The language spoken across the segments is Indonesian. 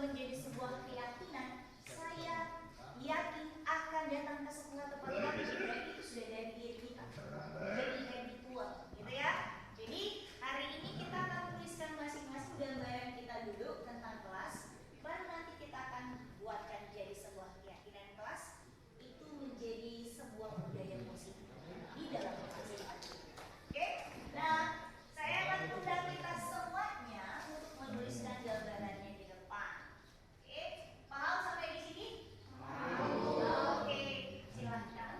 menjadi sebuah keyakinan, saya yakin akan datang ke sekolah tepat waktu. Berarti itu sudah dari diri kita, jadi habitual, gitu ya. Jadi hari ini kita akan tuliskan masing-masing gambaran kita dulu tentang kelas, baru nanti kita akan buatkan jadi sebuah keyakinan kelas itu menjadi sebuah budaya positif di dalam kelas. Oke, nah saya akan undang kita semuanya untuk menuliskan gambarannya di depan. Oke, paham sampai di sini? Oke, silahkan.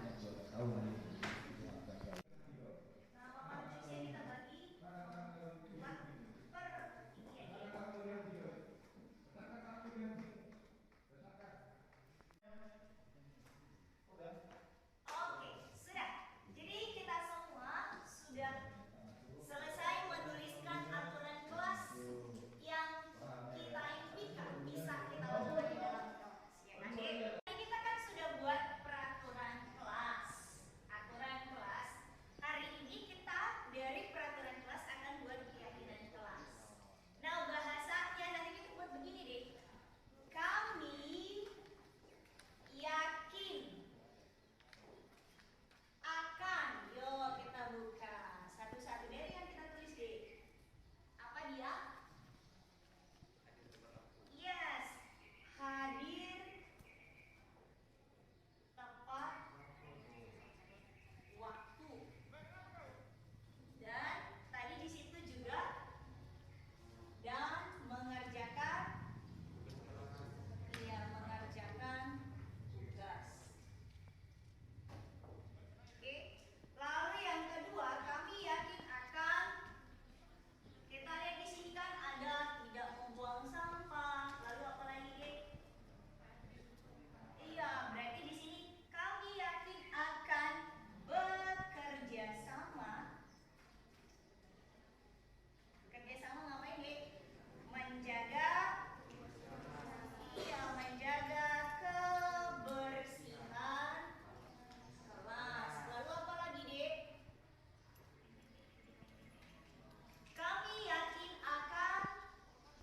Nah, papan tulisnya kita bagi empat per ini aja. Oke, sudah. Jadi kita semua sudah selesai menuliskan aturan kelas yang kita impikan bisa kita lakukan di dalam kelas, ya kan, Dek? Kita kan sudah buat peraturan kelas. Aturan kelas. Hari ini kita dari peraturan kelas akan buat keyakinan kelas. Nah, bahasanya nanti kita buat begini, Dek. Kami yakin akan, yuk kita buka satu-satu dari yang kita tulis, deh. Apa dia? Yes, hadir tepat waktu. Dan tadi di situ juga dan mengerjakan tugas. Oke. Lalu yang kedua, kami yakin akan, kita lihat di sini kan ada tidak membuang sampah. Lalu apa lagi, Dek? Iya, berarti di sini kami yakin akan bekerja sama. Bekerja sama ngapain, Dek? Menjaga kebersihan kelas. Lalu apa lagi, Dek? Kami yakin akan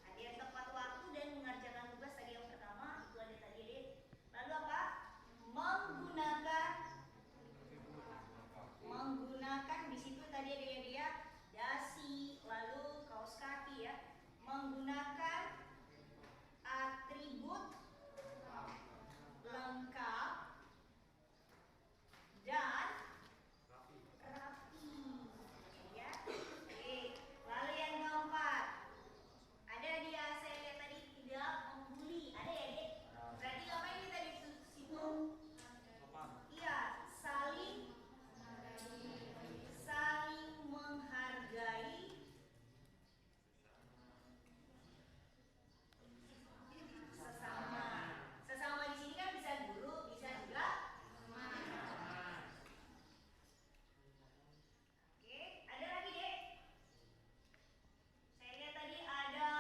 hadir tepat waktu dan mengerjakan tugas. Tadi yang pertama itu ada tadi, Dek. Lalu apa? Menggunakan di situ tadi ada ya dia dasi, lalu kaos kaki ya. Menggunakan atribut lengkap dan rapi, ya. Oke. Lalu yang keempat, ada dia saya lihat tadi tidak membuli, ada ya, Dek? Berarti ngapain kita di situ? Iya, saling menghargai sesama. Sesama di sini kan bisa guru, bisa juga teman. Oke, ada lagi, Dek? Saya lihat tadi ada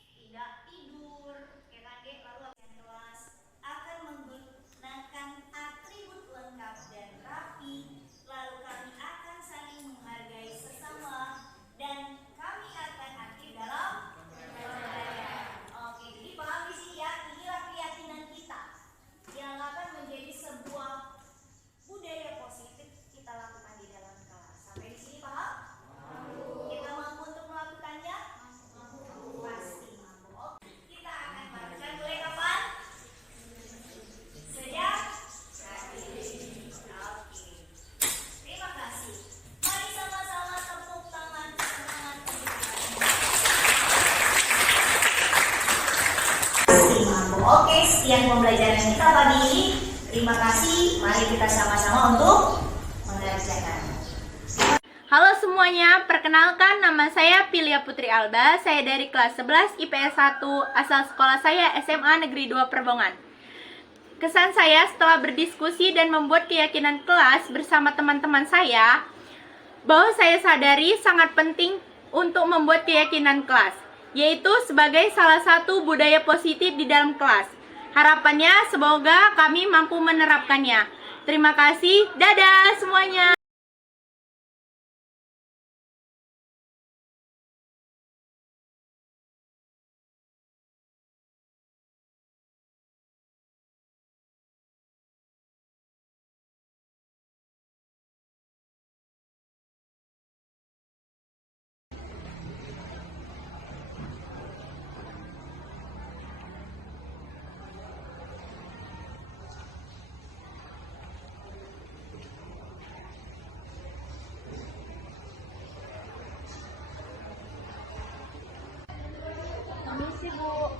tidak tidur, ya kan, Dek? Lalu yang kelas akan menggunakan atribut lengkap dan rapi. Lalu kami akan saling menghargai sesama dan kami akan aktif dalam kepercayaan. Oke, jadi paham di sini ya. Inilah keyakinan kita yang akan menjadi sebuah budaya positif kita lakukan di dalam kelas. Sampai di sini paham? Kita mampu untuk melakukannya? Pasti mampu. Oke, kita akan melakukan mulai kapan? Sejak saat ini. Oke. Terima kasih. Mari sama-sama tepuk tangan semangat pasti mampu. Oke, sekian pembelajaran kita pagi ini. Terima kasih. Mari kita sama-sama untuk mengerjakan. Halo semuanya, perkenalkan nama saya Pilia Putri Alba. Saya dari kelas 11 IPS 1, asal sekolah saya SMA Negeri 2 Perbongan. Kesan saya setelah berdiskusi dan membuat keyakinan kelas bersama teman-teman saya, bahwa saya sadari sangat penting untuk membuat keyakinan kelas, yaitu sebagai salah satu budaya positif di dalam kelas. Harapannya semoga kami mampu menerapkannya. Terima kasih, dadah semuanya. Bu.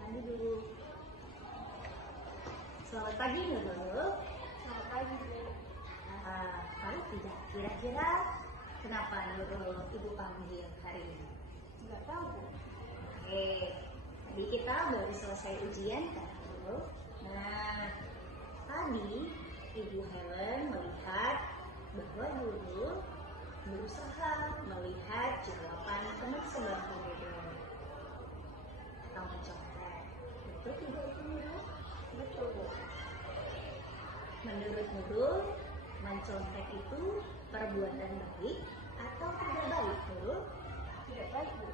Mandi dulu. Selamat pagi Nurul. Selamat pagi, Bu. Tahu tidak kira-kira kenapa Nurul ibu panggil hari ini? Nggak tahu, Bu. Oke, tadi kita baru selesai ujian kan Nurul? Nah, tadi Ibu Helen melihat bahwa Nurul berusaha melihat jawaban teman sebangku Nurul atau mencontek. Betul tidak itu Nurul? Betul, Bu. Menurut Nurul, mencontek itu perbuatan baik atau tidak baik Nurul? Tidak baik, Bu.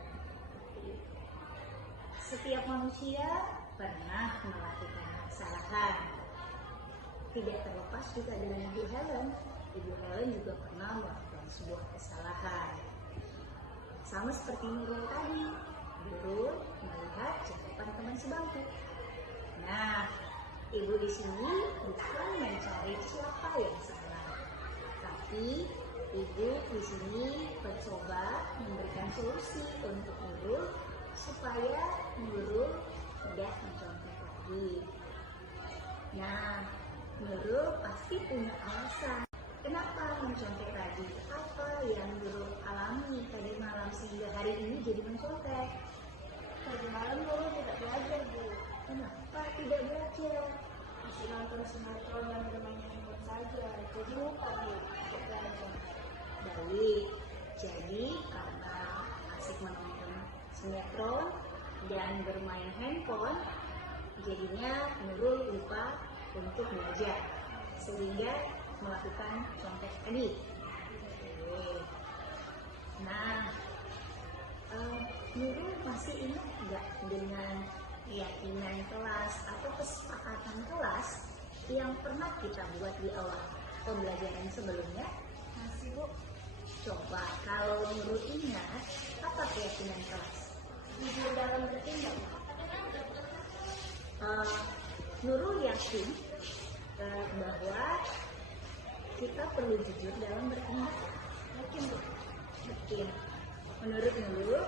Setiap manusia pernah melakukan kesalahan. Tidak terlepas juga dengan Ibu Helen. Ibu Helen juga pernah melakukan sebuah kesalahan. Sama seperti Nurul tadi. Nurul melihat jawaban teman sebangku. Nah, Ibu di sini bukan mencari siapa yang salah, tapi Ibu di sini mencoba memberikan solusi untuk Nurul supaya Nurul tidak mencontek lagi. Nah, Nurul pasti punya alasan kenapa mencontek lagi. Apa yang Nurul alami tadi malam sehingga hari ini jadi mencontek? Tadi malam Nurul tidak belajar, Bu. Kenapa tidak belajar? Masih nonton sinetron dan bermain handphone saja. Jadi lupa, Bu. Tidak belajar. Baik, jadi karena asik menonton sinetron dan bermain handphone, jadinya Nurul lupa untuk belajar sehingga melakukan contek tadi. Oke. Nah, Nurul masih ingat nggak dengan keyakinan kelas atau kesepakatan kelas yang pernah kita buat di awal pembelajaran sebelumnya? Masih, Bu. Coba kalau Nurul ingat, apa keyakinan kelas? Jujur dalam bertindak. Nurul yakin bahwa kita perlu jujur dalam bertindak. Yakin, Bu. Yakin. Menurut Nurul,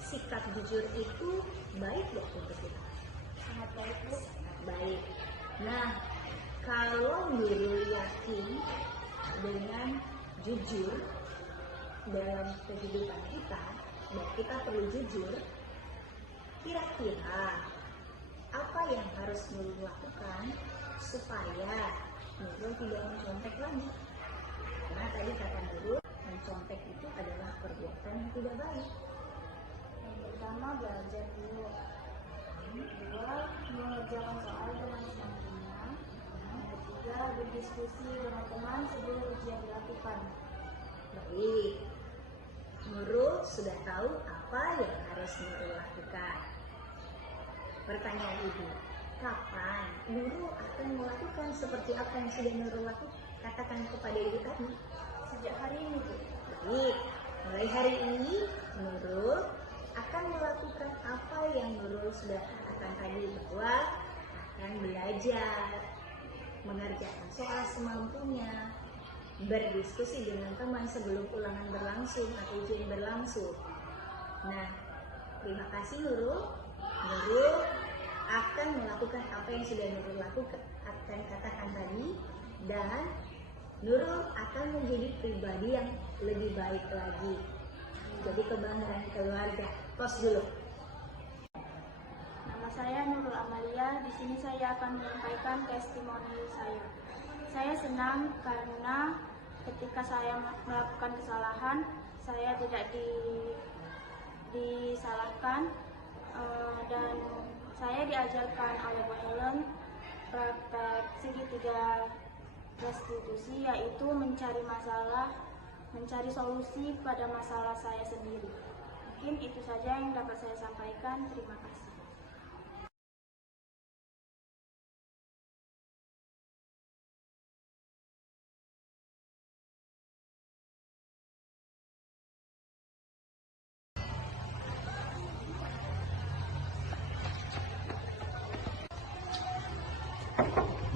sikap jujur itu baik gak untuk kita? Sangat baik, Bu. Sangat baik. Nah, kalau Nurul yakin dengan jujur dalam kehidupan kita, dan kita perlu jujur, kira-kira apa yang harus Nurul lakukan supaya Nurul tidak mencontek lagi? Karena tadi kata Nurul, mencontek itu adalah perbuatan yang tidak baik. Yang pertama, belajar dulu. Kedua, mengerjakan soal dengan semampunya. Yang ketiga, berdiskusi dengan teman sebelum ujian dilakukan. Baik, Nurul sudah tahu apa yang harus Nurul lakukan. Pertanyaan Ibu, kapan Nurul akan melakukan seperti apa yang sudah Nurul katakan kepada Ibu tadi? Sejak hari ini, Bu. Baik, mulai hari ini Nurul akan melakukan apa yang Nurul sudah katakan tadi, bahwa akan belajar, mengerjakan soal semampunya, berdiskusi dengan teman sebelum ulangan berlangsung atau ujian berlangsung. Nah, terima kasih Nurul. Nurul akan melakukan apa yang sudah Nurul lakukan, akan katakan tadi, dan Nurul akan menjadi pribadi yang lebih baik lagi. Jadi kebanggaan keluarga. Pos dulu. Nama saya Nurul Amalia. Di sini saya akan menyampaikan testimoni saya. Saya senang karena ketika saya melakukan kesalahan, saya tidak disalahkan, dan saya diajarkan oleh Bu Helen praktek segitiga restitusi, yaitu mencari masalah, mencari solusi pada masalah saya sendiri. Mungkin itu saja yang dapat saya sampaikan. Terima kasih.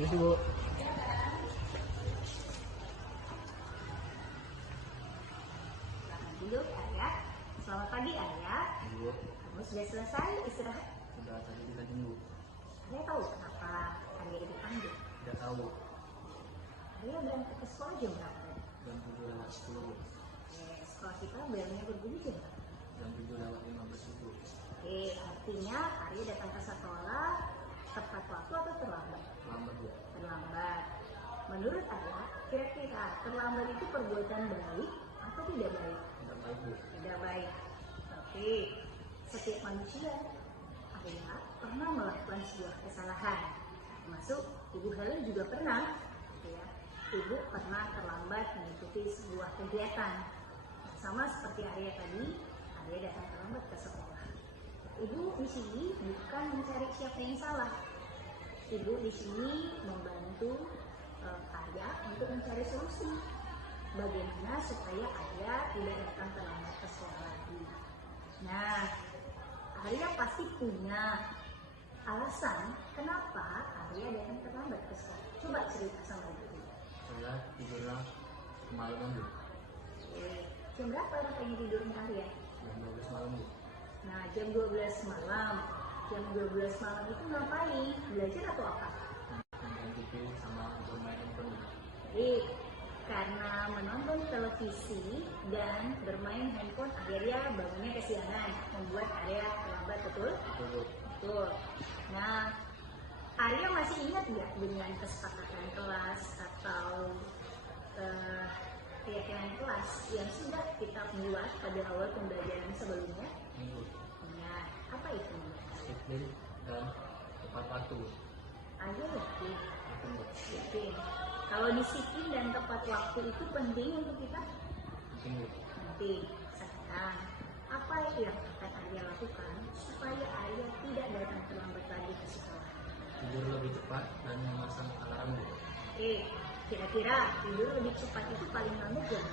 Ini Bu. tidur Arya. Selamat pagi Arya. Ibu, Kamu sudah selesai istirahat? sudah tadi kita jenguk. Arya tahu kenapa Arya dipanggil? Tidak tahu. Arya berangkat ke sekolah jam berapa? Jam 7:10, Bu. Sekolah kita belnya berbunyi jam berapa? Jam 7:15, Bu. Artinya Arya datang ke sekolah tepat waktu atau terlambat? Lambat, Bu. Terlambat. Menurut Arya, kira-kira terlambat itu perbuatan baik atau tidak baik? Tidak baik, Bu. Tidak baik. Oke, setiap manusia Arya pernah melakukan sebuah kesalahan. Termasuk Ibu Helen juga pernah. Ya. Ibu pernah terlambat mengikuti sebuah kegiatan. Sama seperti Arya tadi, Arya datang terlambat ke sekolah. Ibu di sini bukan mencari siapa yang salah. Ibu di sini membantu Arya untuk mencari solusi. Bagaimana supaya Arya tidak datang terlambat ke sekolah lagi. Nah, Arya pasti punya alasan kenapa Arya datang terlambat ke sekolah. Coba cerita sama Ibu. Saya tidurnya kemalaman, Bu. Jam berapa rasanya tidurnya Arya? Jam 12 malam, Bu. Nah, jam 12 malam. Jam 12 malam itu ngapain? Belajar atau apa? Nonton TV sama bermain handphone, Bu. Baik, karena menonton televisi dan bermain handphone akhirnya bangunnya kesiangan, membuat Arya terlambat, betul? Betul, Bu. Betul. Nah, Arya masih ingat nggak dengan kesepakatan kelas atau keyakinan kelas yang sudah kita buat pada awal pembelajaran sebelumnya? Ini, Bu. Nah, apa itu? Disiplin dan tepat waktu, Bu. Arya yakin. Betul, Bu. Yakin. Kalau disiplin dan tepat waktu itu penting untuk kita? Penting, Bu. Penting. Sekarang, apa yang akan Arya lakukan supaya Arya tidak datang terlambat lagi ke sekolah? Tidur lebih cepat dan memasang alarm, Bu. Kira-kira tidur lebih cepat itu paling lambat jam?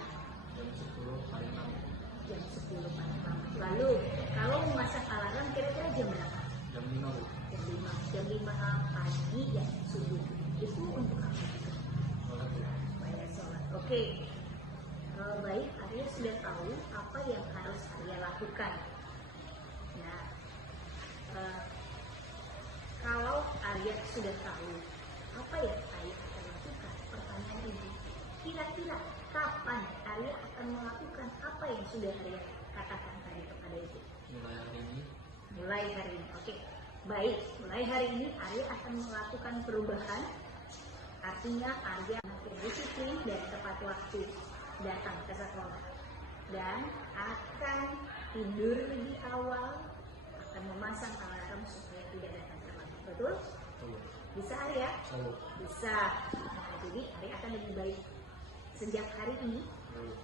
Jam 10 paling lama. Jam 10 paling lambat. Lalu, kalau memasang alarm kira-kira jam berapa? Jam 5, Bu. Jam 5. Jam 5 pagi ya, subuh. Itu untuk apa? Sholat, Bu. Supaya sholat. Oke. Baik, Arya sudah tahu apa yang harus Arya lakukan. Nah, kalau Arya sudah tahu apa yang Arya akan lakukan, pertanyaan ini, kira-kira kapan Arya akan melakukan apa yang sudah Arya katakan tadi kepada Ibu? Mulai hari ini, Mulai hari ini, oke. Baik, mulai hari ini Arya akan melakukan perubahan. Artinya Arya berdisiplin dan tepat waktu datang ke sekolah dan akan tidur lebih awal, akan memasang alarm supaya tidak datang terlambat. Betul? betul, Bu. Bisa Arya? Bisa, Bu. Bisa. Nah, jadi Arya akan lebih baik sejak hari ini. Betul, Bu.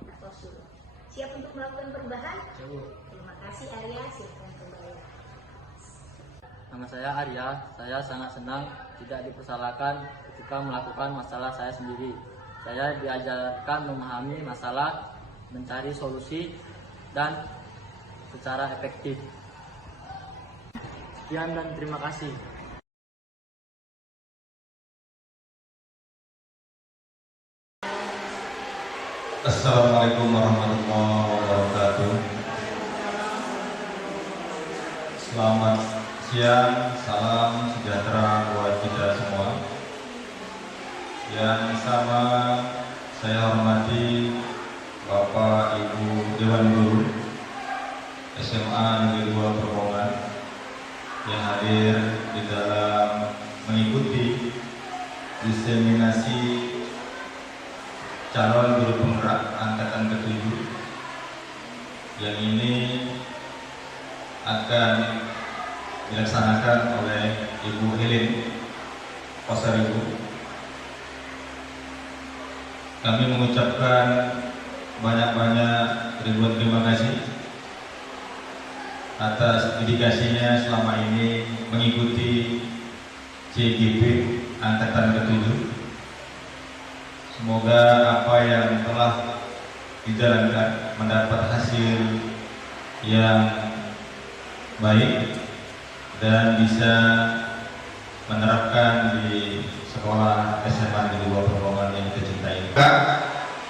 Kita tos dulu. Siap untuk melakukan perubahan? Bisa, Bu. Terima kasih Arya. Silakan kembali. Nama saya Arya, saya sangat senang tidak dipersalahkan ketika melakukan masalah saya sendiri. Saya diajarkan memahami masalah, mencari solusi, dan secara efektif. Sekian dan terima kasih. Assalamualaikum warahmatullahi wabarakatuh. Selamat siang, salam sejahtera buat kita semua. Yang sama saya hormati Bapak Ibu Dewan Guru SMA Negeri 2 Perbongan yang hadir di dalam mengikuti diseminasi calon guru penggerak angkatan ke-7 yang ini akan dilaksanakan oleh Ibu Helen Pasaribu. Kami mengucapkan banyak-banyak ribuan terima kasih atas dedikasinya selama ini mengikuti CGP angkatan ke-7. Semoga apa yang telah dijalankan mendapat hasil yang baik dan bisa menerapkan di sekolah SMA Negeri 2 Perbongan yang kita cintai.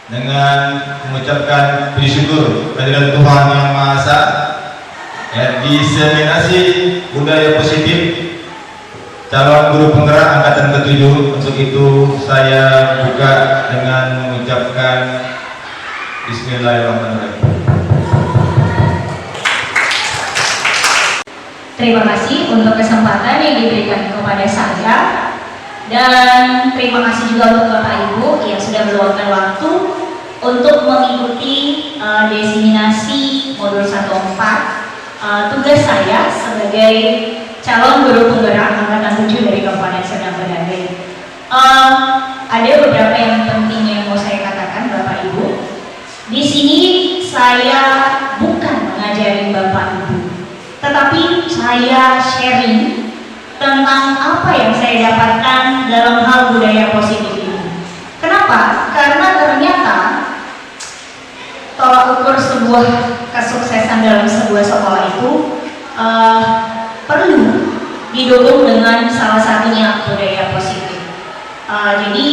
dengan mengucapkan puji syukur kehadirat Tuhan Yang Maha Esa, diseminasi budaya positif calon guru penggerak angkatan ke-7. Untuk itu saya buka dengan mengucapkan Bismillahirrahmanirrahim. Terima kasih untuk kesempatan yang diberikan kepada saya, dan terima kasih juga untuk Bapak Ibu yang sudah meluangkan waktu untuk mengikuti diseminasi modul 1/4 tugas saya sebagai calon guru penggerak angkatan 7 dari Kabupaten Serdang Bedagai. Ada beberapa yang penting yang mau saya katakan, Bapak Ibu. Di sini saya bukan mengajari Bapak Ibu, tetapi saya sharing tentang apa yang saya dapatkan dalam hal budaya positif ini. Kenapa? Karena ternyata tolak ukur sebuah kesuksesan dalam sebuah sekolah itu perlu didukung dengan salah satunya budaya positif. Jadi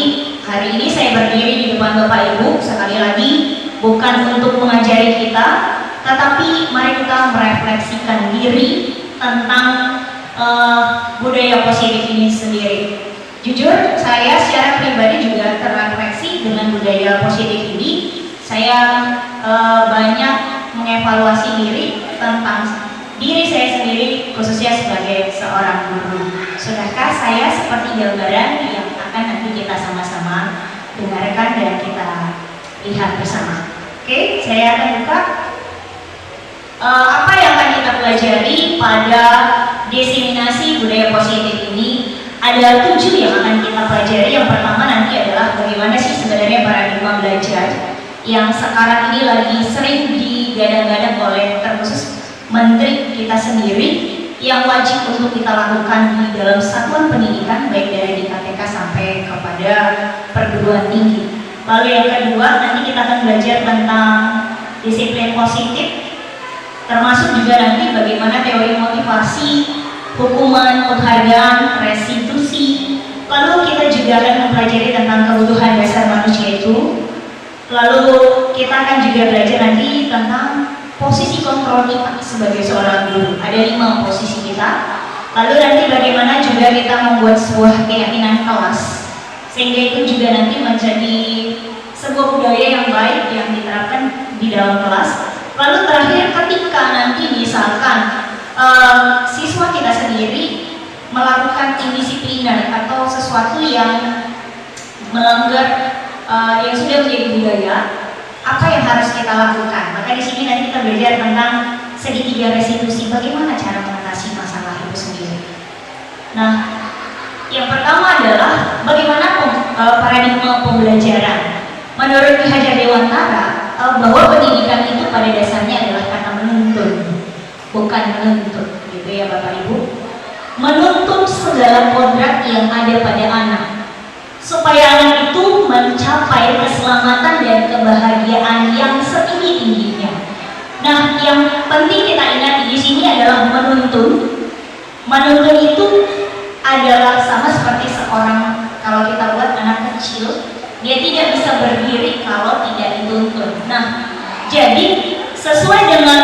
hari ini saya berdiri di depan Bapak Ibu sekali lagi bukan untuk mengajari kita, tetapi mari kita merefleksikan diri tentang budaya positif ini sendiri. Jujur, saya secara pribadi juga terrefleksi dengan budaya positif ini. Saya banyak mengevaluasi diri tentang diri saya sendiri, khususnya sebagai seorang guru. Sudahkah saya seperti gambaran yang akan nanti kita sama-sama dengarkan dan kita lihat bersama? Oke, saya akan buka. Apa yang akan kita pelajari pada diseminasi budaya positif ini? Ada 7 yang akan kita pelajari. Yang pertama nanti adalah bagaimana sih sebenarnya paradigma belajar yang sekarang ini lagi sering digadang-gadang oleh terkhusus menteri kita sendiri, yang wajib untuk kita lakukan di dalam satuan pendidikan baik dari di KTK sampai kepada perguruan tinggi. Lalu yang kedua nanti kita akan belajar tentang disiplin positif, termasuk juga nanti bagaimana teori motivasi, hukuman, penghargaan, restitusi. Lalu kita juga akan mempelajari tentang kebutuhan dasar manusia itu. Lalu kita akan juga belajar nanti tentang posisi kontrol kita sebagai seorang guru. Ada 5 posisi kita. Lalu nanti bagaimana juga kita membuat sebuah keyakinan kelas, sehingga itu juga nanti menjadi sebuah budaya yang baik yang diterapkan di dalam kelas. Lalu terakhir ketika nanti misalkan siswa kita sendiri melakukan indisipliner atau sesuatu yang melanggar yang sudah menjadi budaya, apa yang harus kita lakukan? Maka di sini nanti kita belajar tentang segitiga restitusi, bagaimana cara mengatasi masalah itu sendiri. Nah, yang pertama adalah bagaimana paradigma pembelajaran. Menurut Ki Hajar Dewantara, bahwa pendidikan itu pada dasarnya adalah kata menuntun, bukan menuntut, gitu ya Bapak Ibu. Menuntut segala kodrat yang ada pada anak, supaya anak itu mencapai keselamatan dan kebahagiaan yang setinggi-tingginya. Nah, yang penting kita ingat di sini adalah menuntun. Menuntun itu adalah sama seperti seorang, kalau kita buat anak kecil, dia tidak bisa berdiri kalau tidak dituntun. Nah, jadi sesuai dengan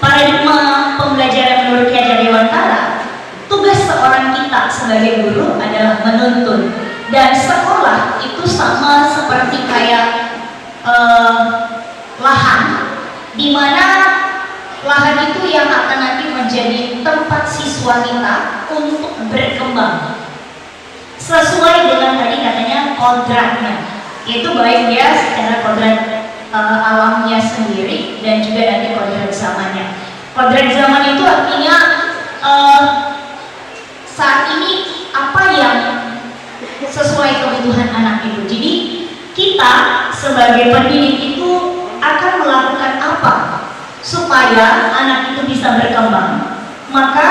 paradigma pembelajaran menurut Ki Hajar Dewantara, tugas seorang kita sebagai guru adalah menuntun. Dan sekolah itu sama seperti kayak lahan, di mana lahan itu yang akan nanti menjadi tempat siswa kita untuk berkembang sesuai dengan tadi katanya kodratnya, yaitu baik dia secara kodrat alamnya sendiri dan juga nanti kodrat zamannya. Kodrat zaman itu artinya saat ini apa yang sesuai kebutuhan anak itu. Jadi kita sebagai pendidik itu akan melakukan apa supaya anak itu bisa berkembang. Maka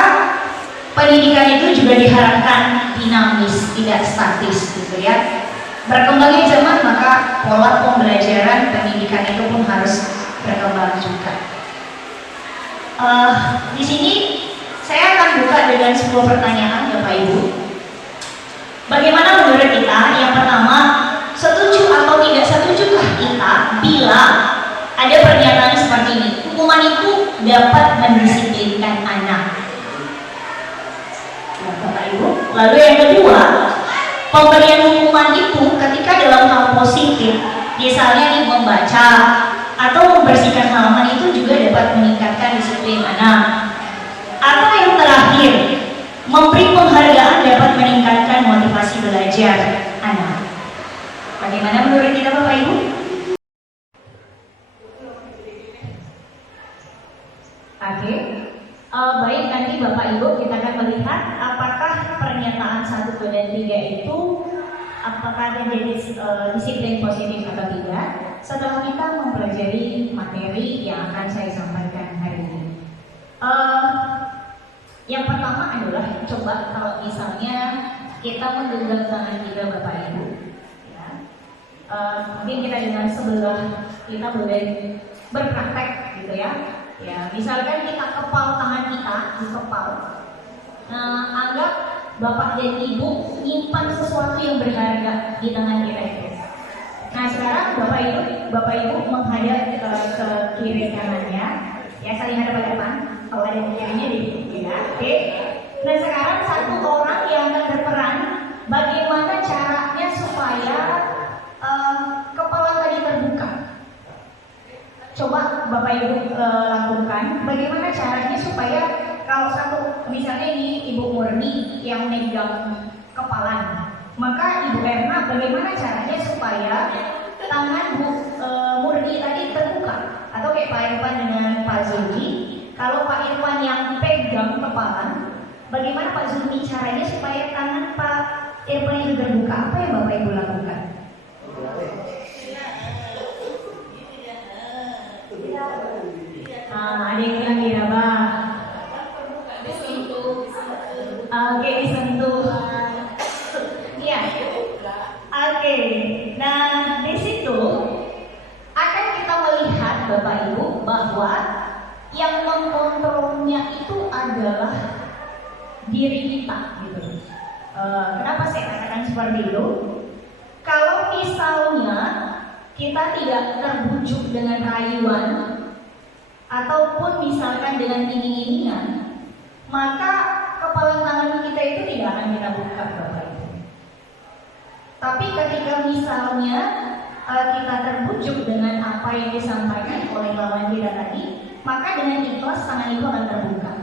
pendidikan itu juga diharapkan dinamis, tidak statis gitu ya. Berkembangnya zaman, maka pola pembelajaran pendidikan itu pun harus berkembang juga. Di sini saya akan buka dengan sebuah pertanyaan Bapak Ibu. Bagaimana menurut kita? Yang pertama, setuju atau tidak setujukah ada pernyataan seperti ini, hukuman itu dapat mendisiplinkan anak. Ya, Bapak Ibu. Lalu yang kedua, pemberian hukuman itu ketika dalam hal positif, misalnya nih membaca atau membersihkan halaman, itu juga dapat meningkatkan disiplin anak. Atau yang terakhir, memberi penghargaan dapat meningkatkan motivasi belajar anak. Bagaimana menurut kita Bapak Ibu? Oke, baik, nanti Bapak Ibu kita akan melihat apakah pernyataan 1, 2, dan 3 itu apakah terjadi disiplin positif atau tidak setelah kita mempelajari materi yang akan saya sampaikan hari ini. Yang pertama adalah coba kalau misalnya kita menggenggam tangan kita Bapak Ibu, ya. Mungkin kita dengan sebelah kita boleh berpraktek gitu ya. Ya, misalkan kita kepal tangan kita, dikepal. Anggap Bapak dan Ibu nyimpan sesuatu yang berharga di tangan kita itu. Nah, sekarang Bapak Ibu menghadap ke kiri kanannya, ya, saling hadap hadapan. Kalau ada yang kirinya di ya, oke. Nah, sekarang satu orang yang akan berperan bagaimana caranya supaya kepala tadi terbuka. Coba Bapak Ibu lakukan bagaimana caranya supaya kalau satu misalnya ini Ibu Murni yang megang kepala, maka Ibu Erna bagaimana caranya supaya tangan Bu Murni tadi terbuka, atau kayak Pak Irfan dengan Pak Zulmi, kalau Pak Irfan yang pegang kepala, bagaimana Pak Zulmi caranya supaya tangan Pak Irfan itu terbuka? Apa yang Bapak Ibu lakukan? Ada yang bilang diraba. Oke, disentuh. Iya. Oke. Nah, di situ akan kita melihat Bapak Ibu bahwa yang mengkontrolnya itu adalah diri kita, gitu. Kenapa saya katakan seperti itu? Kalau misalnya kita tidak terbujuk dengan rayuan ataupun misalkan dengan iming-imingan, maka kepala tangan kita itu tidak akan kita buka Bapak Ibu. Tapi ketika misalnya kita terbujuk dengan apa yang disampaikan oleh lawan kita tadi, maka dengan ikhlas tangan itu akan terbuka.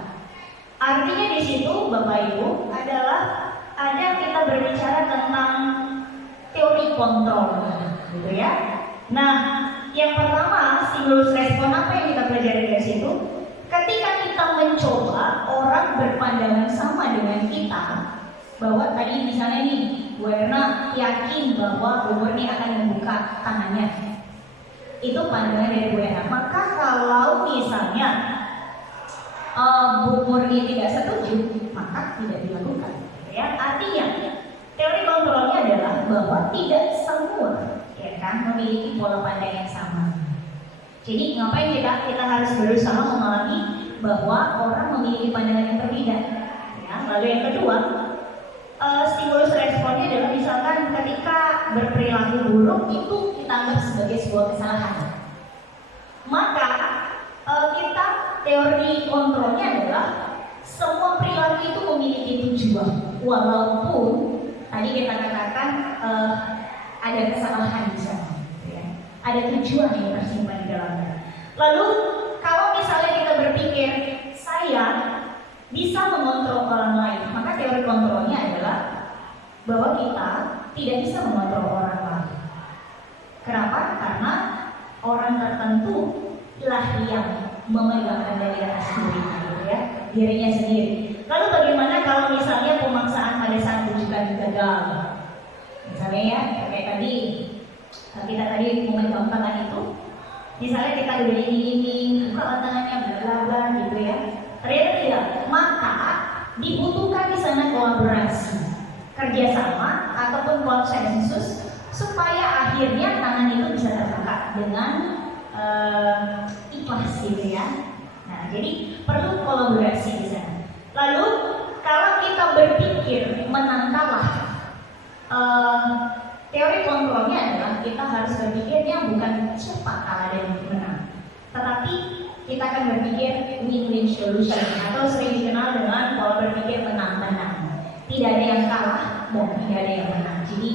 Artinya di situ Bapak Ibu adalah ada kita berbicara tentang teori kontrol, gitu ya. Nah, yang pertama, stimulus respon apa yang kita pelajari dari situ? Ketika kita mencoba orang berpandangan sama dengan kita, bahwa tadi misalnya nih, Bu Erna yakin bahwa Bu Murni akan membuka tangannya. Itu pandangan dari Bu Erna. Maka kalau misalnya Bu Murni tidak setuju, maka tidak dilakukan. Ya, artinya teori kontrolnya adalah bahwa tidak semua memiliki pola pandang yang sama. Jadi ngapain kita harus berusaha memahami bahwa orang memiliki pandangan yang berbeda. Ya, lalu yang kedua, stimulus responnya adalah misalkan ketika berperilaku buruk itu kita anggap sebagai sebuah kesalahan. Maka kita teori kontrolnya adalah semua perilaku itu memiliki tujuan, walaupun tadi kita katakan ada kesalahan di sana, ya. Ada tujuan yang tersimpan di dalamnya. Lalu kalau misalnya kita berpikir saya bisa mengontrol orang lain, maka teori kontrolnya adalah bahwa kita tidak bisa mengontrol orang lain. Kenapa? Karena orang tertentu lah yang memegang kendali atas dirinya, gitu ya, dirinya sendiri. Lalu bagaimana kalau misalnya pemaksaan pada saat rujukan gagal? Misalnya ya, kayak tadi kita memegang tangan itu, misalnya kita udah ini buka tangannya bla bla gitu ya, ternyata tidak, maka dibutuhkan di sana kolaborasi, kerjasama ataupun konsensus supaya akhirnya tangan itu bisa terbuka dengan ikhlas gitu ya. Nah, jadi perlu kolaborasi di sana. Lalu kalau kita berpikir menang kalah, teori kontrolnya adalah kita harus berpikirnya bukan siapa kalah dan menang, kita akan berpikir win-win solution atau sering dikenal dengan pola berpikir menang-menang. Tidak ada yang kalah dan tidak ada yang menang. Jadi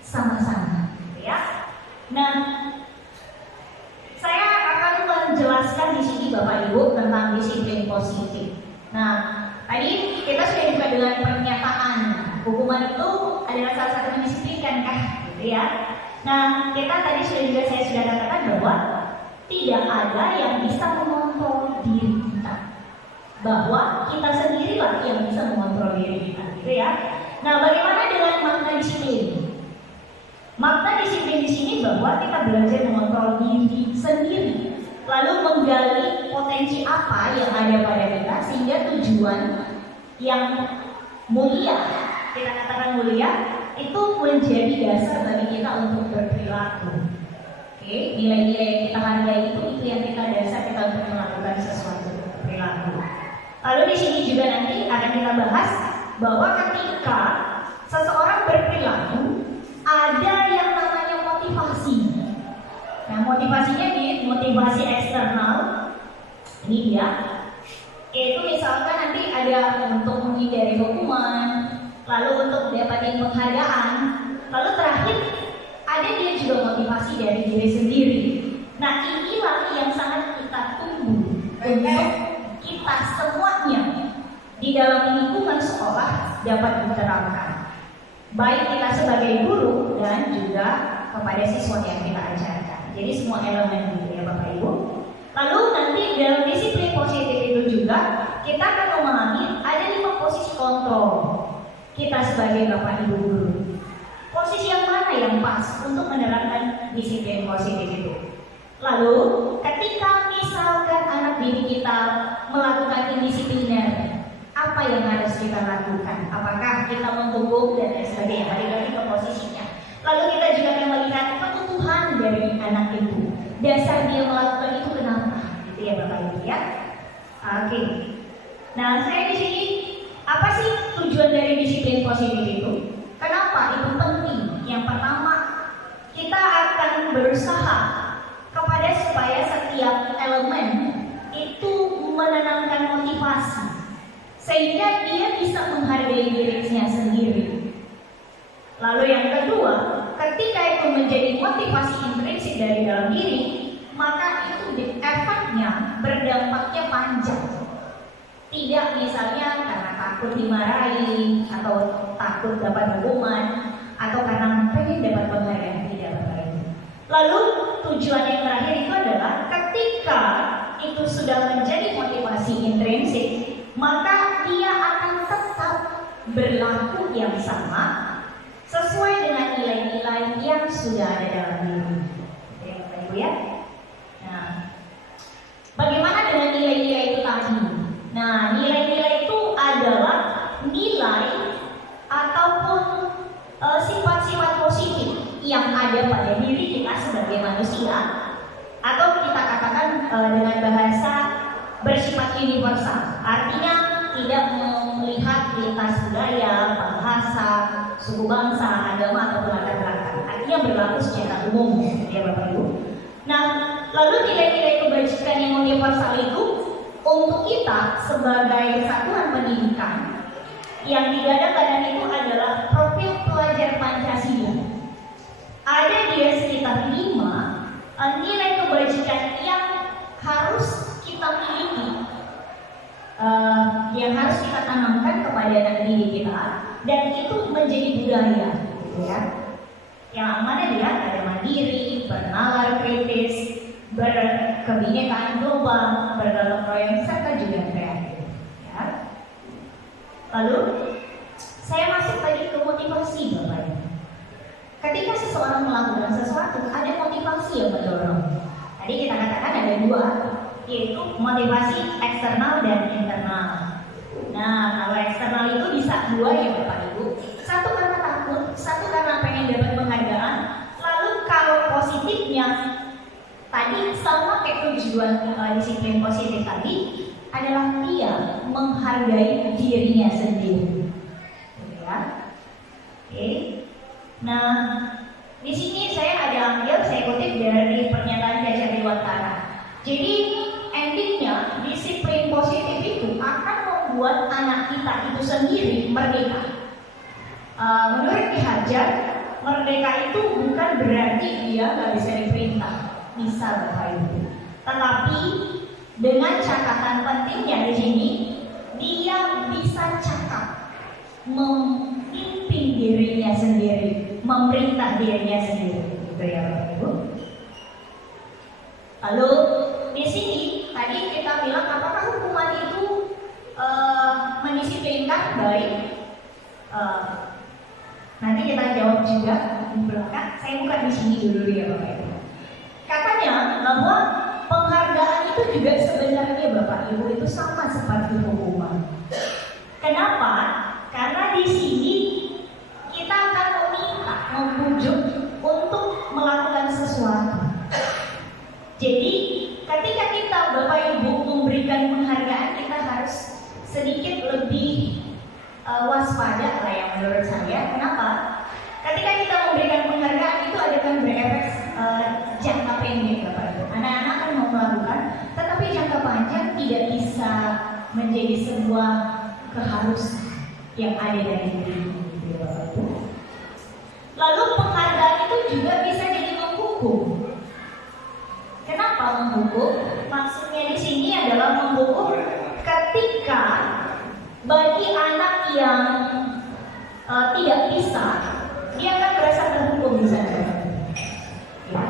sama-sama, gitu ya. Nah, saya akan menjelaskan di sini Bapak Ibu tentang disiplin positif. Nah, tadi kita sudah juga dengan pernyataan hukuman itu adalah salah satu mendisiplinkan kah, gitu ya. Nah, kita tadi saya sudah katakan bahwa tidak ada yang bisa mengontrol diri kita, bahwa kita sendirilah yang bisa mengontrol diri kita, gitu ya. Nah, bagaimana dengan makna disiplin? Makna disiplin di sini bahwa kita belajar mengontrol diri sendiri, lalu menggali potensi apa yang ada pada kita sehingga tujuan yang mulia, kita katakan mulia, itu menjadi dasar bagi kita untuk berperilaku. Oke, nilai-nilai yang kita hargai itu yang kita dasar kita untuk melakukan sesuatu perilaku. Lalu di sini juga nanti akan kita bahas bahwa ketika seseorang berperilaku ada yang namanya motivasi. Nah, motivasinya di motivasi eksternal. Ini dia. Itu misalkan nanti ada untuk menghindari hukuman, lalu untuk dapatin penghargaan, lalu terakhir ada dia juga motivasi dari diri sendiri. Nah, inilah yang sangat kita tunggu untuk kita semuanya di dalam lingkungan sekolah dapat diterapkan, baik kita sebagai guru dan juga kepada siswa yang kita ajarkan. Jadi semua elemen gitu ya Bapak Ibu. Lalu nanti dalam disiplin positif itu juga kita akan memahami ada 5 posisi kontrol kita sebagai Bapak Ibu guru. Posisi yang mana yang pas untuk menerapkan disiplin positif itu? Lalu ketika misalkan anak didik kita melakukan indisipliner, apa yang harus kita lakukan? Apakah kita menghukum dan lain sebagainya? Balik lagi ke posisinya. Lalu kita juga akan melihat kebutuhan dari anak itu. Dasar dia melakukan itu kenapa? Gitu ya Bapak Ibu ya. Oke. Nah, saya di sini apa sih tujuan dari disiplin positif itu? Kenapa itu penting? Yang pertama, kita akan berusaha kepada supaya setiap elemen itu menanamkan motivasi sehingga dia bisa menghargai dirinya sendiri. Lalu yang kedua, ketika itu menjadi motivasi intrinsik dari dalam diri, maka itu efeknya berdampaknya panjang. Tidak misalnya karena takut dimarahi atau takut dapat hukuman atau karena pengen dapat penghargaan, tidak Bapak Ibu. Lalu tujuan yang terakhir itu adalah ketika itu sudah menjadi motivasi intrinsik, maka dia akan tetap berlaku yang sama sesuai dengan nilai-nilai yang sudah ada dalam diri. Oke Bapak Ibu ya. Nah, bagaimana dengan nilai-nilai itu tadi? Nah, nilai-nilai itu adalah nilai ataupun sifat-sifat positif yang ada pada diri kita sebagai manusia, atau kita katakan dengan bahasa bersifat universal. Artinya tidak melihat lintas budaya, bahasa, suku bangsa, agama atau latar belakang. Artinya berlaku secara umum, ya Bapak Ibu. Nah, lalu nilai-nilai kebajikan yang universal itu untuk kita sebagai satuan pendidikan yang digadang-gadang itu adalah profil pelajar Pancasila. Ada dia sekitar 5 nilai kebajikan yang harus kita miliki, yang harus kita tanamkan kepada anak didik kita, dan itu menjadi budaya, gitu ya. Yang mana dia ada mandiri, bernalar kritis, berkebinekaan global, bergotong royong, serta juga kreatif. Ya. Lalu saya masuk lagi ke motivasi Bapak Ibu. Ketika seseorang melakukan sesuatu, ada motivasi yang mendorong. Tadi kita katakan ada 2, yaitu motivasi eksternal dan internal. Nah, kalau eksternal itu bisa 2 ya Bapak Ibu. Satu karena takut, satu karena pengen dapat penghargaan. Lalu kalau positifnya tadi sama kayak tujuan disiplin positif tadi adalah dia menghargai dirinya sendiri. Ya. Oke. Nah, di sini saya ada ambil, saya kutip dari pernyataan Caca Dewantara. Jadi endingnya merdeka. Menurut Ki Hajar, merdeka itu bukan berarti dia nggak bisa diperintah, bisa Bapak Ibu. Tetapi dengan catatan pentingnya di sini, dia bisa cakap, memimpin dirinya sendiri, memerintah dirinya sendiri, gitu ya Bapak Ibu. Lalu di sini tadi kita bilang apakah hukuman itu mendisiplinkan? Baik. Nanti kita jawab juga di belakang. Saya buka di sini dulu ya Bapak Ibu. Katanya bahwa penghargaan itu juga sebenarnya Bapak Ibu itu sama seperti hukuman. Kenapa? Karena di sini kita akan meminta, membujuk untuk melakukan sesuatu. Jadi ketika kita Bapak Ibu memberikan penghargaan, kita harus sedikit lebih waspada lah ya menurut saya. Kenapa? Ketika kita memberikan penghargaan itu akan berefek jangka pendek Bapak Ibu. Anak-anak akan mau melakukan, tetapi jangka panjang tidak bisa menjadi sebuah keharusan yang ada dari diri Bapak Ibu. Lalu penghargaan itu juga bisa jadi menghukum. Kenapa menghukum? Maksudnya di sini adalah menghukum ketika bagi anak yang tidak bisa, dia akan merasa terhukum di sana. Ya.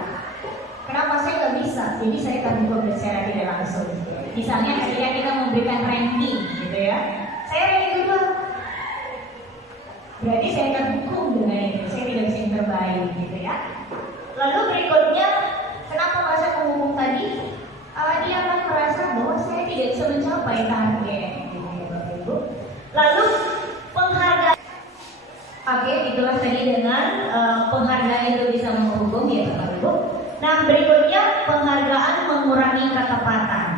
Kenapa saya nggak bisa? Jadi saya terhukum secara tidak langsung. Misalnya ketika kita memberikan ranking, gitu ya, saya ranking kedua, berarti saya terhukum dengan itu. Saya tidak bisa yang terbaik, gitu ya. Lalu berikutnya, kenapa merasa terhukum tadi? Dia akan merasa bahwa saya tidak bisa mencapai target, gitu ya Bapak Ibu. Lalu penghargaan. Oke, itulah tadi dengan penghargaan itu bisa menghukum ya Bapak Ibu. Nah berikutnya penghargaan mengurangi ketepatan.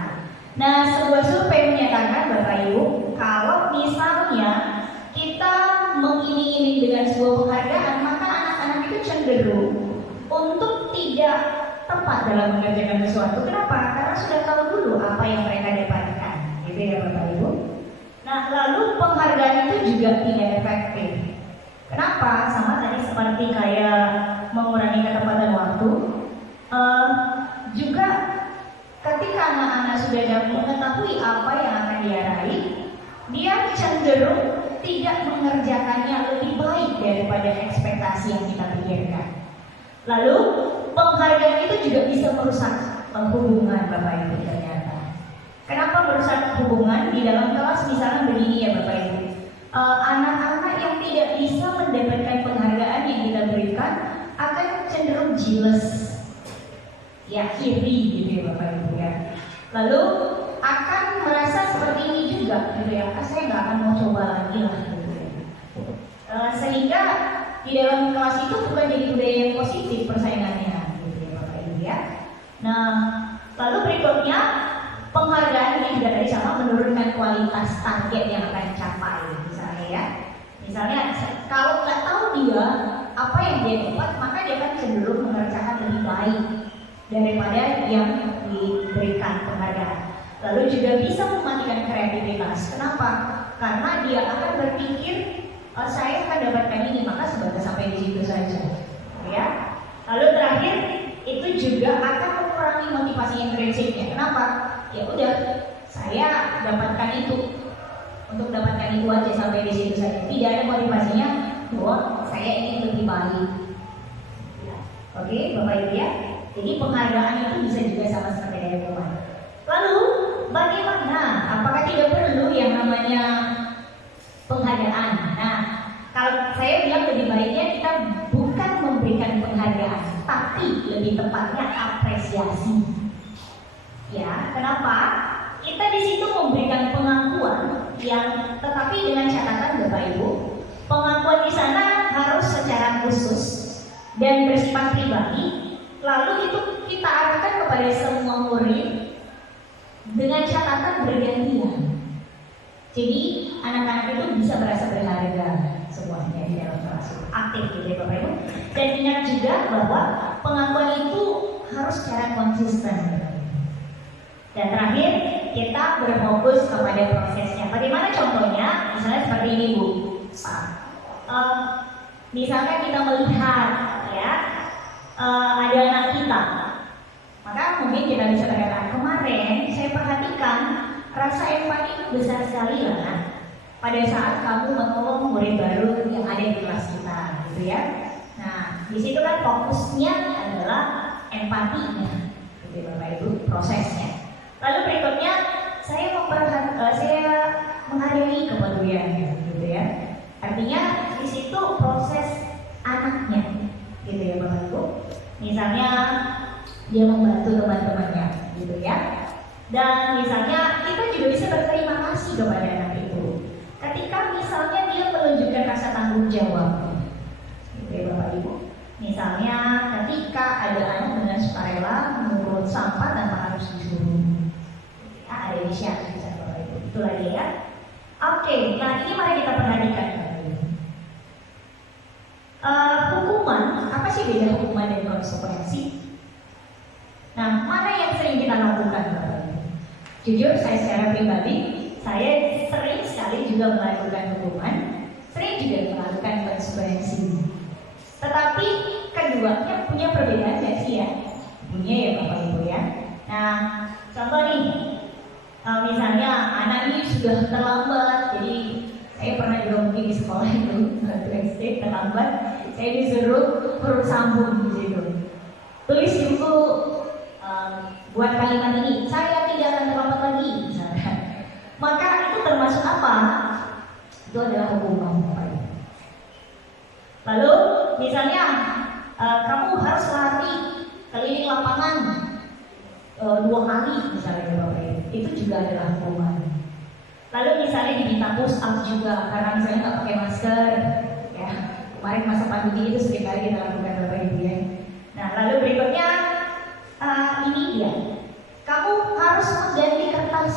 Nah sebuah survei menyatakan Bapak Ibu, kalau misalnya kita mengiming-iming dengan sebuah penghargaan, maka anak-anak itu cenderung untuk tidak tepat dalam mengerjakan sesuatu. Kenapa? Karena sudah tahu dulu apa yang mereka dapatkan, gitu ya Bapak Ibu. Nah lalu penghargaan itu juga tidak efektif. Kenapa? Sama tadi seperti kayak mengurangi ketepatan waktu. Juga ketika anak-anak sudah mengetahui apa yang akan dia raih, dia cenderung tidak mengerjakannya lebih baik daripada ekspektasi yang kita pikirkan. Lalu penghargaan itu juga bisa merusak hubungan Bapak Ibu ternyata. Kenapa merusak hubungan? Di dalam kelas misalnya begini ya Bapak Ibu. Anak-anak yang tidak bisa mendapatkan penghargaan yang kita berikan akan cenderung jealous, ya iri gitu ya Bapak Ibu ya. Lalu akan merasa seperti ini juga gitu ya, saya nggak akan mau coba lagi lah gitu ya. Sehingga di dalam kelas itu bukan jadi budaya yang positif persaingannya gitu ya Bapak Ibu ya. Nah lalu berikutnya penghargaan ini juga tadi sama menurunkan kualitas target yang akan dicapai. Misalnya kalau nggak tahu dia apa yang dia dapat, maka dia akan cenderung mengerjakan lebih baik daripada yang diberikan penghargaan. Lalu juga bisa mematikan kreativitas. Kenapa? Karena dia akan berpikir saya akan dapatkan ini, maka sebatas sampai di situ saja. Ya. Lalu terakhir itu juga akan mengurangi motivasi intrinsipnya. Kenapa? Ya udah, saya dapatkan itu. Untuk dapatkan itu aja sampai di situ saja. Tidak ada motivasinya bahwa saya ingin lebih baik. Oke, Bapak Ibu ya. Jadi penghargaan itu bisa juga sama seperti dari hukuman. Lalu bagaimana? Apakah tidak perlu yang namanya penghargaan? Nah, kalau saya bilang lebih baiknya kita bukan memberikan penghargaan, tapi lebih tepatnya apresiasi. Ya, kenapa? Kita di situ memberikan pengakuan yang tetapi dengan catatan Bapak Ibu, pengakuan di sana harus secara khusus dan bersifat pribadi. Lalu itu kita arahkan kepada semua murid dengan catatan bergantian. Jadi anak-anak itu bisa merasa berharga semuanya di dalam kelas, aktif gitu ya Bapak Ibu. Dan ingat juga bahwa pengakuan itu harus secara konsisten. Dan terakhir kita berfokus kepada prosesnya. Bagaimana contohnya? Misalnya seperti ini Bu. Misalnya kita melihat ya ada anak kita, maka mungkin kita bisa berkata, kemarin saya perhatikan rasa empati itu besar sekali lah pada saat kamu menolong murid baru yang ada di kelas kita, gitu ya. Nah, di situ kan fokusnya adalah empatinya, gitu Bapak Ibu, prosesnya. Lalu berikutnya saya menghargai kepedulian, gitu ya. Artinya di situ proses anaknya, gitu ya Bapak Ibu. Misalnya dia membantu teman-temannya, gitu ya. Dan misalnya kita juga bisa berterima kasih kepada anak itu ketika misalnya dia menunjukkan rasa tanggung jawab, gitu ya Bapak Ibu. Misalnya ketika ada anak dengan sukarela mengurut sampah tanpa harus disuruh, ya, ada inisiatif Bapak Ibu. Itulah dia ya. Oke, nah ini mari kita perhatikan Bapak Ibu. Hukuman, apa sih beda hukuman dan konsekuensi? Nah, mana yang sering kita lakukan Bapak Ibu? Jujur saya secara pribadi, saya sering sekali juga melakukan hukuman, sering juga melakukan konsekuensi. Tetapi keduanya punya perbedaan nggak sih ya? Punya ya Bapak Ibu ya. Nah, contoh nih, misalnya anak ini sudah terlambat, jadi saya pernah juga mungkin di sekolah itu waktu SD terlambat, saya disuruh huruf sambung di situ. Tulis di buku buat kalimat ini, saya tidak akan terlambat lagi, misalnya. Maka itu termasuk apa? Itu adalah hukuman Bapak Ibu. Lalu misalnya kamu harus lari keliling lapangan 2 kali misalnya Bapak Ibu, itu juga adalah hukuman. Lalu misalnya diminta push up juga karena misalnya nggak pakai masker, ya kemarin masa pandemi itu sering kali kita lakukan Bapak Ibu ya. Nah lalu berikutnya ini dia, kamu harus mengganti kertas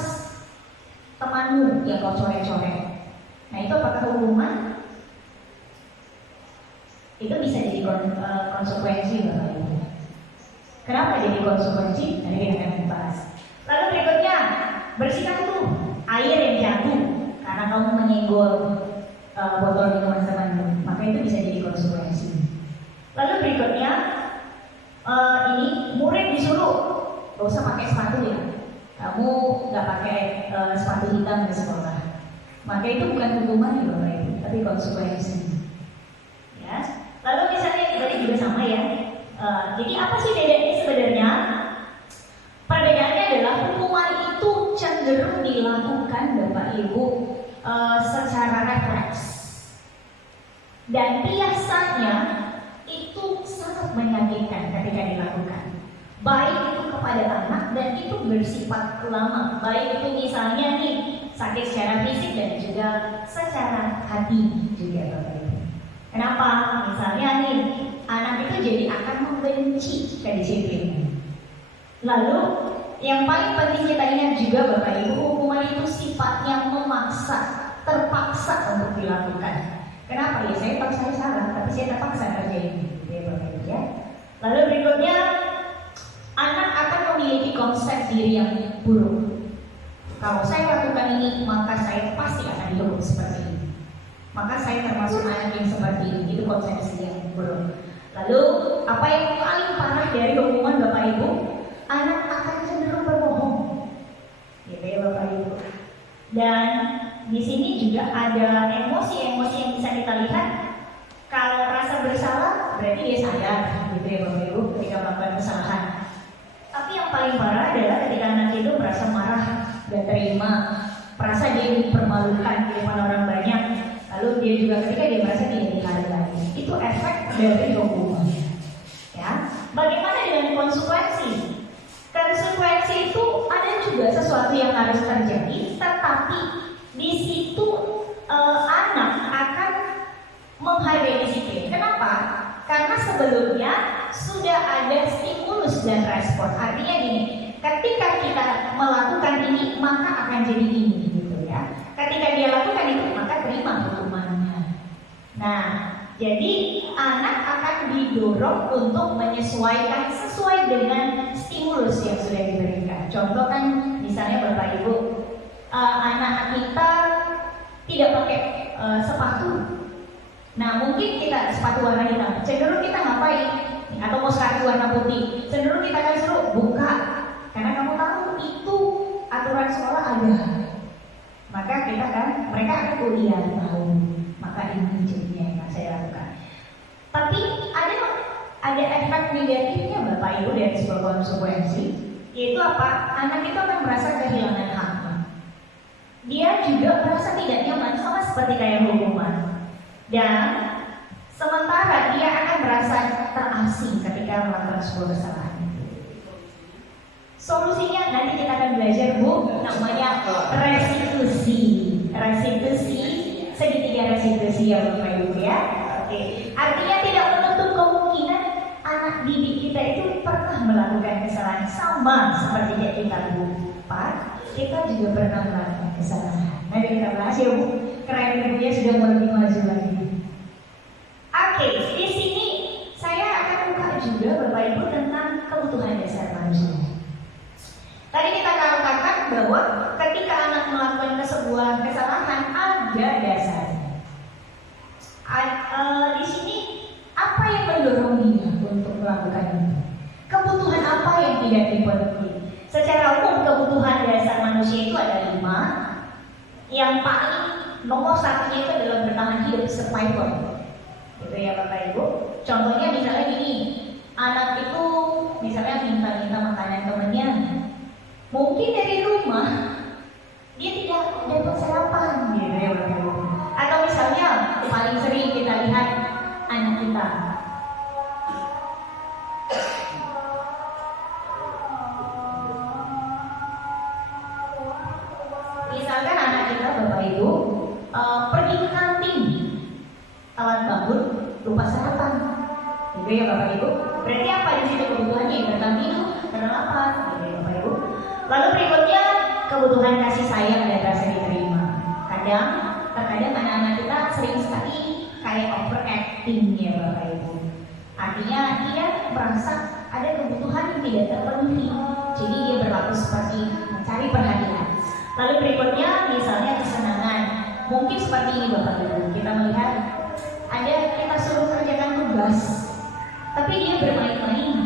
temanmu yang kau coret-coret. Nah itu apakah hukuman? Itu bisa jadi konsekuensi Bapak Ibu. Kenapa jadi konsekuensi? Nanti kita akan bahas. Lalu berikutnya, bersihkan tuh air yang jatuh karena kamu menyenggol botol minuman temanmu, maka itu bisa jadi konsekuensi. Lalu berikutnya, ini murid disuruh gak usah pakai sepatu ya, kamu nggak pakai sepatu hitam di sekolah, maka itu bukan hukuman ya Bapak Ibu, tapi konsekuensi. Ya. Lalu misalnya ini tadi juga sama ya. Jadi apa sih bedanya sebenarnya? Perbedaannya adalah hukuman itu cenderung dilakukan Bapak Ibu secara refleks, dan biasanya itu sangat menyakitkan ketika dilakukan. Baik itu kepada anak dan itu bersifat lama. Baik itu misalnya nih sakit secara fisik dan juga secara hati juga Bapak Ibu. Kenapa? Misalnya nih anak itu jadi akan membenci kedisiplinan. Lalu yang paling penting kita ingat juga Bapak Ibu, hukuman itu sifatnya memaksa, terpaksa untuk dilakukan. Kenapa ya? Saya tahu saya salah, tapi saya terpaksa kerjain ya Bapak Ibu ya. Lalu berikutnya, anak akan memiliki konsep diri yang buruk. Kalau saya lakukan ini, maka saya pasti akan dihukum seperti ini. Maka saya termasuk anak yang seperti ini. Itu konsepsi yang buruk. Lalu apa yang paling parah dari hukuman Bapak Ibu? Anak akan cenderung berbohong, gitu ya Bapak Ibu. Dan di sini juga ada emosi-emosi yang bisa kita lihat. Kalau rasa bersalah, berarti dia sadar, gitu ya Bapak Ibu, ketika melakukan kesalahan. Tapi yang paling parah adalah ketika anak itu merasa marah, gak terima, merasa dia dipermalukan di depan orang banyak. Lalu dia juga ketika dia merasa tidak dihargai. Itu efek dari hukuman. Ya, bagaimana dengan konsekuensi? Konsekuensi itu ada juga sesuatu yang harus terjadi, tetapi di situ anak akan menghargai disiplin. Kenapa? Karena sebelumnya sudah ada stimulus dan respon. Artinya gini, ketika kita melakukan ini maka akan jadi ini, gitu ya. Ketika dia lakukan itu maka terima hukumannya. Nah, jadi anak akan didorong untuk menyesuaikan sesuai dengan stimulus yang sudah diberikan. Contoh kan misalnya Bapak Ibu, anak kita tidak pakai sepatu. Nah mungkin kita sepatu warna hitam, cenderung kita ngapain? Atau mau sepatu warna putih, cenderung kita akan suruh buka, karena kamu tahu itu aturan sekolah ada. Maka mereka akan kuliah tahu. Maka ini jadinya yang saya lakukan. Tapi ada efek negatifnya Bapak Ibu dari sebuah konsekuensi, yaitu apa? Anak itu akan merasa kehilangan haknya. Dia juga merasa tidak nyaman, sama seperti kayak hukuman. Dan sementara dia akan merasa terasing ketika melakukan sebuah kesalahan. Solusinya nanti kita akan belajar namanya restitusi. Restitusi, segitiga restitusi ya Bapak Ibu ya. Oke. Artinya tidak menutup kemungkinan anak didik kita itu pernah melakukan kesalahan sama seperti kita Pak. Kita juga pernah melakukan kesalahan. Nanti kita bahas ya Bu. Keren ibunya sudah mau lebih maju lagi. Oke, di sini saya akan buka juga Bapak Ibu tentang kebutuhan dasar manusia. Tadi kita katakan bahwa ketika anak melakukan sebuah kesalahan ada dasarnya. Di sini apa yang mendorong dia untuk melakukan itu? Kebutuhan apa yang tidak dipenuhi? Secara umum kebutuhan dasar manusia itu ada 5. Yang paling nomor satunya itu adalah bertahan hidup, survival. Gitu ya Bapak Ibu. Contohnya misalnya gini, anak itu misalnya minta makanan temannya. Mungkin dari rumah dia tidak dapat sarapan gitu ya Bapak Ibu. Atau misalnya paling sering kita lihat anak kita. Misalkan anak kita Bapak Ibu pergi ke kantin, telat bangun, lupa sarapan, gitu ya Bapak Ibu. Berarti apa di situ kebutuhannya? Bertahan hidup, karena lapar, gitu ya Bapak Ibu. Lalu berikutnya kebutuhan kasih sayang dan rasa diterima. Terkadang anak-anak kita sering sekali kayak overacting ya Bapak Ibu. Artinya dia merasa ada kebutuhan yang tidak terpenuhi, jadi dia berlaku seperti mencari perhatian. Lalu berikutnya misalnya kesenangan. Mungkin seperti ini Bapak Ibu, kita melihat ada kita suruh kerjakan tugas, tapi dia bermain-main,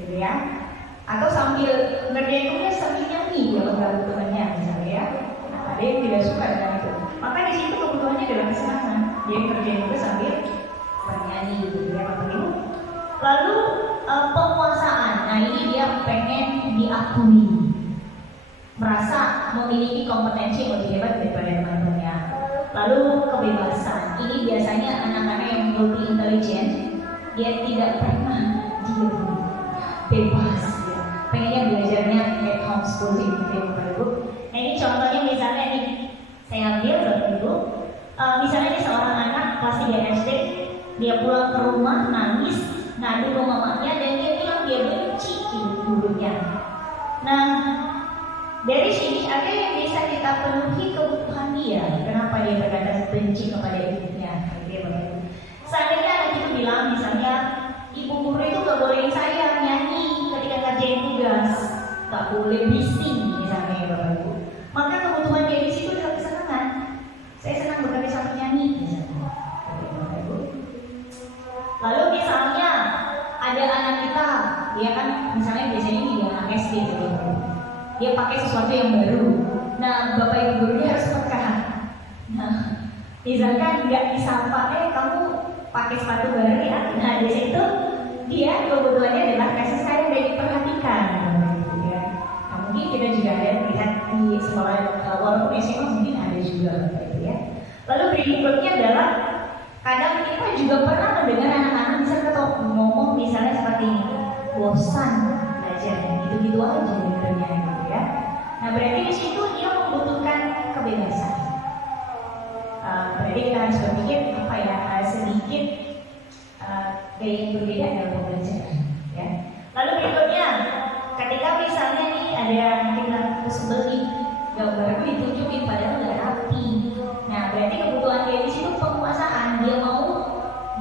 gitu ya. Atau sambil ngerjain tugas sambil nyanyi dia mengganggu temannya misalnya ya. Nah, ada yang tidak suka dengan itu. Maka di situ kebutuhannya adalah kesenangan. Dia kerjain tugas sambil bernyanyi, gitu ya Bapak Ibu. Lalu penguasaan. Nah ini dia pengen diakui, merasa memiliki kompetensi yang lebih hebat daripada teman-temannya. Lalu kebebasan. Ini biasanya anak-anak yang multi intelligent, dia tidak pernah diam, bebas. Pengennya belajarnya kayak homeschooling gitu ya Bapak Ibu. Nah ini contohnya misalnya nih, saya ambil Bapak Ibu, misalnya ini seorang anak kelas 3 SD, dia pulang ke rumah nangis, ngadu ke mamanya dan dia bilang dia benci gurunya. Nah dari sini ada yang bisa kita penuhi kebutuhan dia. Kenapa dia berkata benci kepada ibunya? Gitu ya Bapak Ibu. Seandainya anak itu bilang misalnya ibu guru itu gak boleh saya nyanyi ketika ngerjain tugas, gak boleh bising misalnya ya Bapak Ibu. Maka kebutuhan dia di situ adalah kesenangan. Saya senang bekerja sama nyanyi misalnya. Bapak Ibu. Lalu misalnya ada anak kita, dia kan misalnya biasanya dia anak SD gitu. Dia pakai sesuatu yang baru. Nah, Bapak Ibu gurunya harus peka. Nah, misalkan nggak disapa, kamu pakai sepatu baru ya. Nah, di situ dia kebutuhannya adalah kasih sayang dan diperhatikan. Ya. Nah, mungkin kita juga ada lihat di sekolah, walaupun SMA mungkin ada juga, ya. Lalu berikutnya adalah kadang kita juga pernah mendengar anak-anak misalnya ngomong misalnya seperti ini, bosan belajarnya, gitu-gitu aja dengarnya gitu ya. Nah berarti di situ dia membutuhkan kebebasan. Berarti kita harus berpikir apa ya, sedikit gaya yang berbeda dalam pembelajaran. Ya. Lalu berikutnya, ketika misalnya nih ada kita terus beli gambar ditunjukin padahal nggak rapi. Nah berarti kebutuhan dia di situ penguasaan, dia mau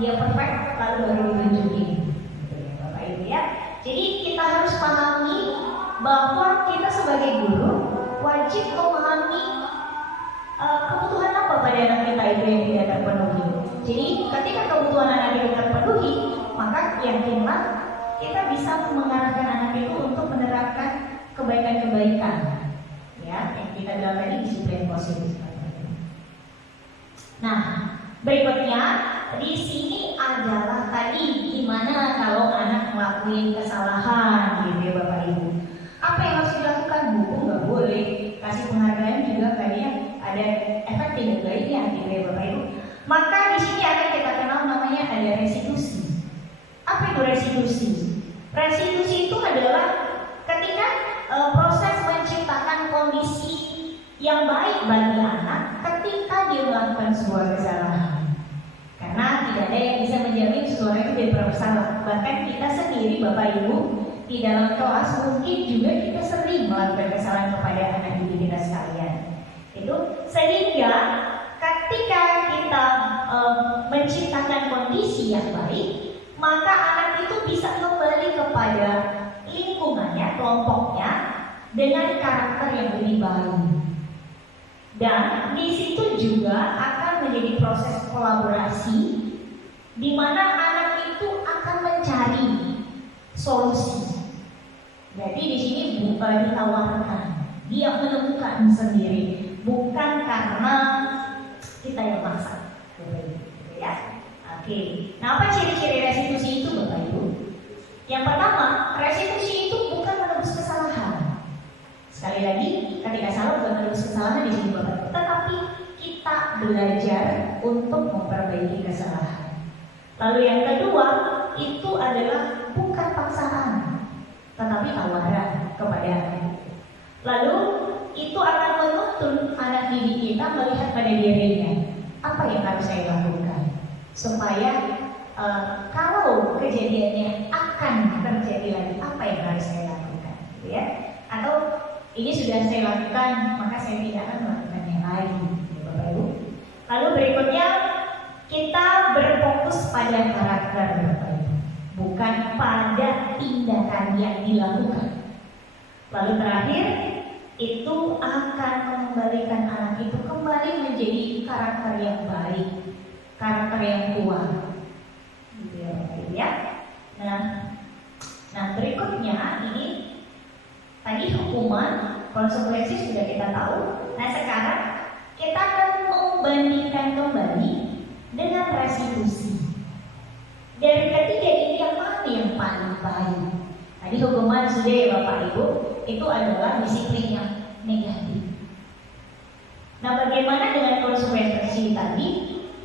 dia perfect lalu baru ditunjukin. Bapak Ibu ya. Jadi kita harus pahami bahwa kita sebagai guru wajib memahami kebutuhan apa pada anak kita itu yang tidak terpenuhi. Jadi ketika kebutuhan anak itu terpenuhi, maka yakinlah kita bisa mengarahkan anak itu untuk menerapkan kebaikan-kebaikan, ya, yang kita bilang tadi disiplin positif. Nah, berikutnya di sini adalah tadi gimana kalau anak ngelakuin kesalahan, gitu ya Bapak Ibu. Apa yang harus dilakukan? Hukum nggak boleh, kasih penghargaan juga kayaknya ada efek tidak baiknya, gitu ya Bapak Ibu. Maka di sini akan kita kenal namanya ada restitusi. Apa itu restitusi? Restitusi itu adalah ketika proses menciptakan kondisi yang baik bagi anak ketika dia melakukan sebuah kesalahan. Karena tidak ada yang bisa menjamin seseorang itu tidak bersalah. Bahkan kita sendiri Bapak Ibu di dalam kelas mungkin juga kita sering melakukan kesalahan kepada anak didik kita sekalian. Itu sehingga ketika kita menciptakan kondisi yang baik, maka anak itu bisa kembali kepada lingkungannya, kelompoknya dengan karakter yang lebih baik. Dan di situ juga akan menjadi proses kolaborasi di mana anak itu akan mencari solusi. Jadi di sini bukan ditawarkan, dia menemukan sendiri, bukan karena kita yang maksa, ya. Oke. Nah, apa ciri-ciri restitusi itu, Bapak Ibu? Yang pertama, restitusi itu bukan menebus kesalahan. Sekali lagi, ketika salah bukan menebus kesalahan di sini Bapak Ibu, tetapi kita belajar untuk memperbaiki kesalahan. Lalu yang kedua, itu adalah bukan paksaan, tetapi tawaran kepada anak. Lalu itu akan menuntun anak didik kita melihat pada dirinya, apa yang harus saya lakukan supaya kalau kejadiannya akan terjadi lagi, apa yang harus saya lakukan, gitu ya? Atau ini sudah saya lakukan, maka saya tidak akan melakukannya lagi, Bapak Ibu. Lalu berikutnya kita berfokus pada karakter, Bapak Ibu, bukan pada tindakan yang dilakukan. Lalu terakhir, itu akan mengembalikan anak itu kembali menjadi karakter yang baik, karakter yang kuat, gitu ya Bapak Ibu ya. Nah berikutnya ini tadi hukuman, konsekuensi sudah kita tahu. Nah sekarang kita akan membandingkan kembali dengan restitusi. Dari ketiga ini yang mana yang paling baik? Tadi hukuman sudah ya Bapak Ibu, itu adalah disiplin yang negatif. Nah bagaimana dengan konsekuensi tadi?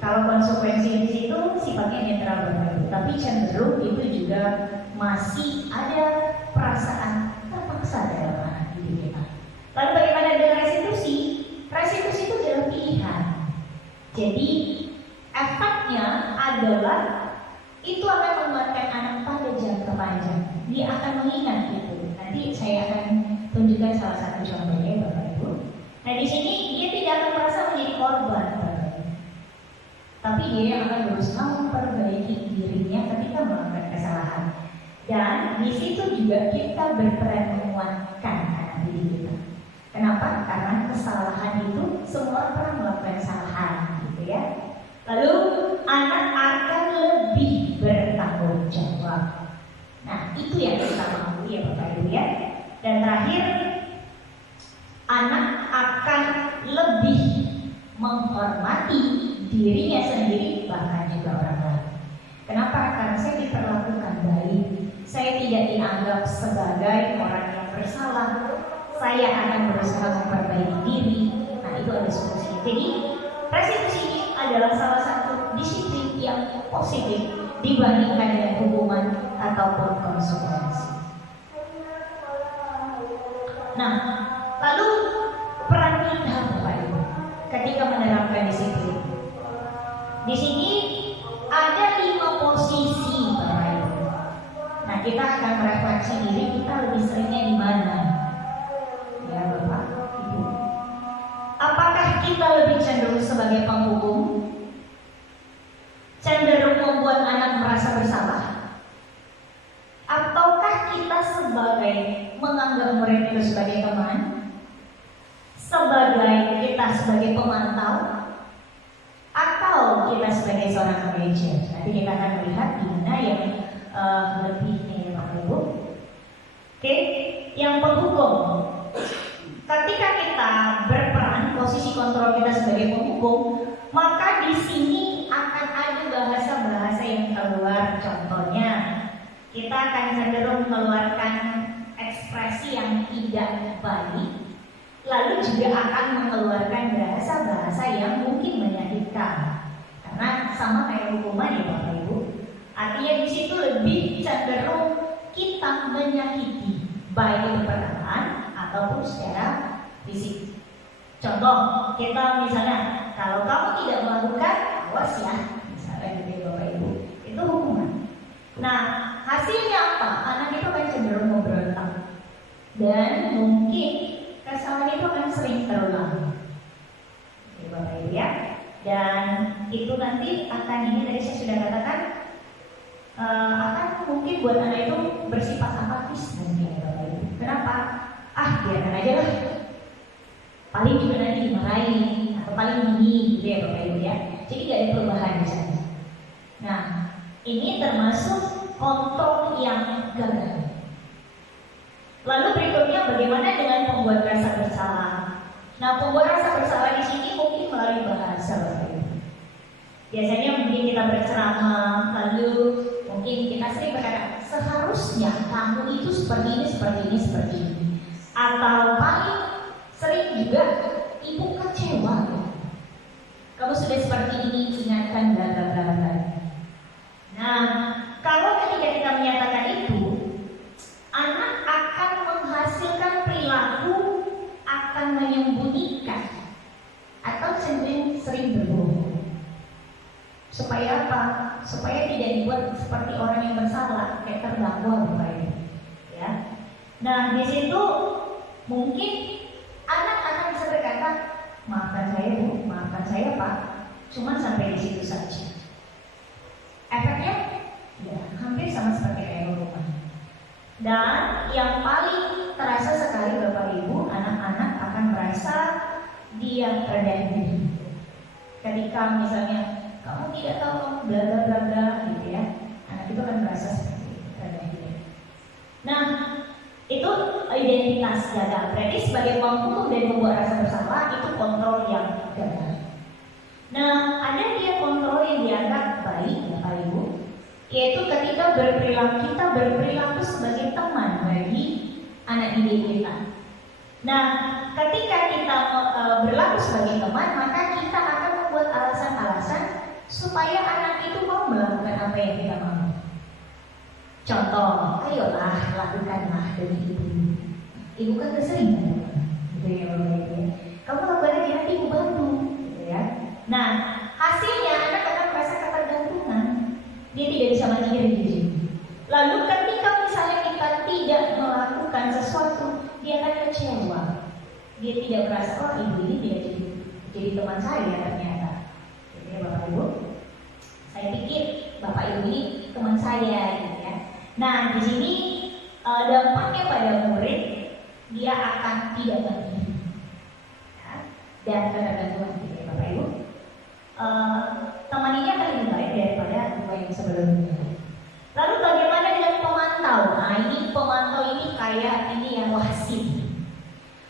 Kalau konsekuensi di situ sifatnya netral Bapak Ibu, tapi cenderung itu juga masih ada perasaan terpaksa dalam anak didik kita. Lalu bagaimana dengan restitusi? Restitusi itu adalah pilihan. Jadi efeknya adalah itu akan menguatkan anak pada jangka panjang. Dia akan mengingat itu. Nanti saya akan tunjukkan salah satu contohnya Bapak Ibu. Nah di sini dia tidak akan merasa menjadi korban, Bapak Ibu, tapi dia yang akan berusaha memperbaiki dirinya ketika melakukan kesalahan. Dan di situ juga kita berperan menguatkan anak didik kita. Kenapa? Karena kesalahan itu semua orang pernah melakukan kesalahan, gitu ya. Lalu anak akan lebih bertanggung jawab. Nah itu yang kita mau ya Bapak Ibu ya. Dan terakhir, anak akan lebih menghormati dirinya sendiri bahkan juga orang lain. Kenapa? Karena saya diperlakukan baik, saya tidak dianggap sebagai orang yang bersalah. Saya akan berusaha memperbaiki diri. Nah itu ada solusinya. Jadi restitusi ini adalah salah satu disiplin yang positif dibandingkan dengan hukuman ataupun konsekuensi. Nah, lalu peran kita Bapak Ibu ketika menerapkan disiplin. Di sini ada 5 posisi Bapak Ibu. Nah, kita akan merefleksi diri kita lebih seringnya di mana? Ya Bapak Ibu. Apakah kita lebih cenderung sebagai penghukum? Cenderung membuat anak merasa bersalah? Ataukah kita sebagai menganggap murid itu sebagai teman? Sebagai kita kita sebagai pemantau atau kita sebagai seorang manajer? Nanti kita akan melihat di mana yang lebih ini, Bapak Ibu. Oke, yang penghukum. Ketika kita berperan, posisi kontrol kita sebagai penghukum, maka di sini akan ada bahasa-bahasa yang keluar. Contohnya, kita akan cenderung mengeluarkan ekspresi yang tidak baik, lalu juga akan mengeluarkan bahasa-bahasa yang mungkin menyakitkan. Karena sama kayak hukuman ya Bapak Ibu. Artinya di situ lebih cenderung kita menyakiti, baik itu perkataan ataupun secara fisik. Contoh, kita misalnya kalau kamu tidak melakukan, awas ya, misalnya gitu ya Bapak Ibu, itu hukuman. Nah, hasilnya apa? Anak itu akan cenderung memberontak dan mungkin kesalahan itu akan sering terulang. Ya Bapak Ibu ya. Dan itu nanti akan, ini tadi saya sudah katakan, akan mungkin buat anak itu bersifat apatis nanti ya Bapak Ibu. Kenapa? Biarkan aja lah. Paling juga nanti dimarahin atau paling ini gitu ya Bapak Ibu ya. Jadi gak ada perubahan di sana. Nah, ini termasuk kontrol yang gagal. Lalu berikutnya bagaimana dengan pembuat rasa bersalah? Nah, pembuat rasa bersalah di sini mungkin melalui bahasa Bapak Ibu. Biasanya mungkin kita berceramah, lalu mungkin kita sering berkata, seharusnya kamu itu seperti ini, seperti ini, seperti ini. Atau paling sering juga ibu kecewa ya. Kamu sudah seperti ini, ingatkan bla bla bla bla. Nah, kalau ketika kita menyatakan itu, anak akan menghasilkan perilaku, akan menyembunyikan atau sering berbohong. Supaya apa? Supaya tidak dibuat seperti orang yang bersalah, kayak terdakwa Bapak Ibu. Ya. Nah, di situ mungkin anak akan bisa berkata, maafkan saya Bu, maafkan saya Pak, cuma sampai di situ saja. Efeknya, ya hampir sama seperti kayak hukuman. Dan yang paling terasa sekali Bapak Ibu, anak-anak akan merasa dia rendah diri. Ketika misalnya kamu tidak tahu kamu bla bla bla bla gitu ya, anak itu akan merasa seperti rendah diri. Nah, itu identitas gagal. Berarti sebagai penghukum dan membuat rasa bersalah itu kontrol yang gagal. Nah, ada dia kontrol yang dianggap baik Bapak Ibu, yaitu ketika kita berperilaku sebagai teman bagi anak didik kita. Nah, ketika kita berlaku sebagai teman, maka kita akan membuat alasan-alasan supaya anak itu mau melakukan apa yang kita mau. Contoh, ayolah lakukanlah demi ibu. Ibu kan keseringan, gitu ya Bapak Ibu. Kamu lakukan aja nanti ibu bantu, gitu ya. Nah, hasilnya anak akan merasa ketergantungan. Dia tidak bisa mandiri diri. Lalu ketika misalnya kita tidak melakukan sesuatu, dia akan kecewa. Dia tidak merasa, oh ibu ini tidak jadi teman saya ternyata. Jadi ya Bapak Ibu, saya pikir Bapak Ibu ini teman saya, gitu ya. Nah, di sini dampaknya pada murid, dia akan tidak mandiri ya, dan ketergantungan, gitu ya Bapak Ibu. Teman ini akan lebih baik daripada dua yang sebelumnya. Lalu bagaimana dengan pemantau? Nah, ini pemantau ini kayak ini yang wasit.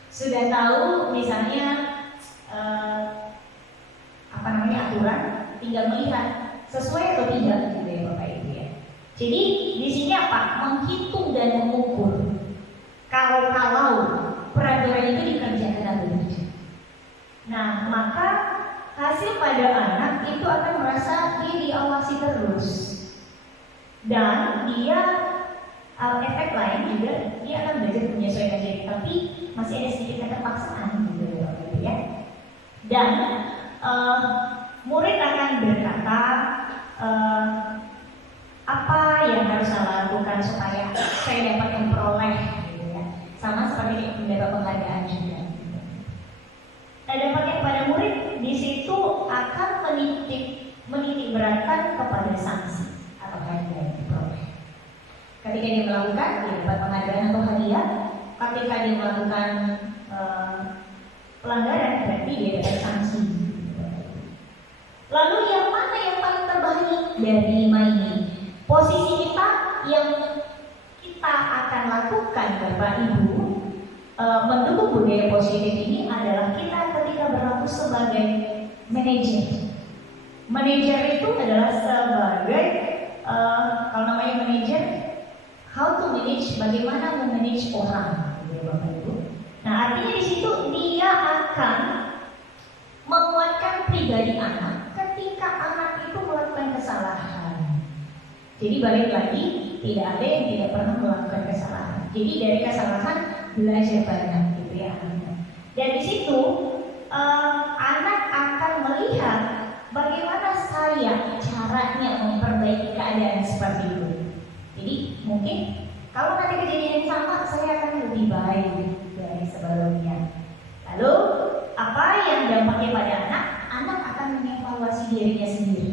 Sudah tahu misalnya aturan, tinggal melihat sesuai atau tidak, gitu ya Bapak Ibu ya. Jadi di sini apa? Menghitung dan mengukur. Kalau peraturan itu dikerjakan atau tidak. Nah, maka hasil pada anak itu akan merasa dia diawasi terus, dan dia efek lain juga dia akan belajar menyesuaikan diri, tapi masih ada sedikit keterpaksaan gitu ya. Dan murid akan berkata apa yang harus saya lakukan supaya saya dapat memperoleh, gitu ya. Sama seperti mendapat penghargaan juga. Nah, dampaknya kepada murid di situ akan menitik beratkan kepada sanksi atau hadiah yang diperoleh. Ketika dia melakukan, dia dapat penghargaan atau hadiah. Ketika dia melakukan pelanggaran, berarti dia dapat sanksi. Lalu yang mana yang paling terbaik dari 5 ini? Posisi kita yang kita akan lakukan Bapak Ibu mendukung budaya positif ini adalah kita ketika berlaku sebagai manajer. Manajer itu adalah sebagai kalau namanya manajer, how to manage, bagaimana memanage orang, gitu ya Bapak Ibu. Nah artinya di situ dia akan menguatkan pribadi anak ketika anak itu melakukan kesalahan. Jadi balik lagi, tidak ada yang tidak pernah melakukan kesalahan. Jadi dari kesalahan belajar banyak, gitu ya. Dan di situ anak akan melihat bagaimana saya caranya memperbaiki keadaan seperti itu. Jadi mungkin kalau nanti kejadian yang sama, saya akan lebih baik dari sebelumnya. Lalu apa yang dampaknya pada anak? Anak akan mengevaluasi dirinya sendiri.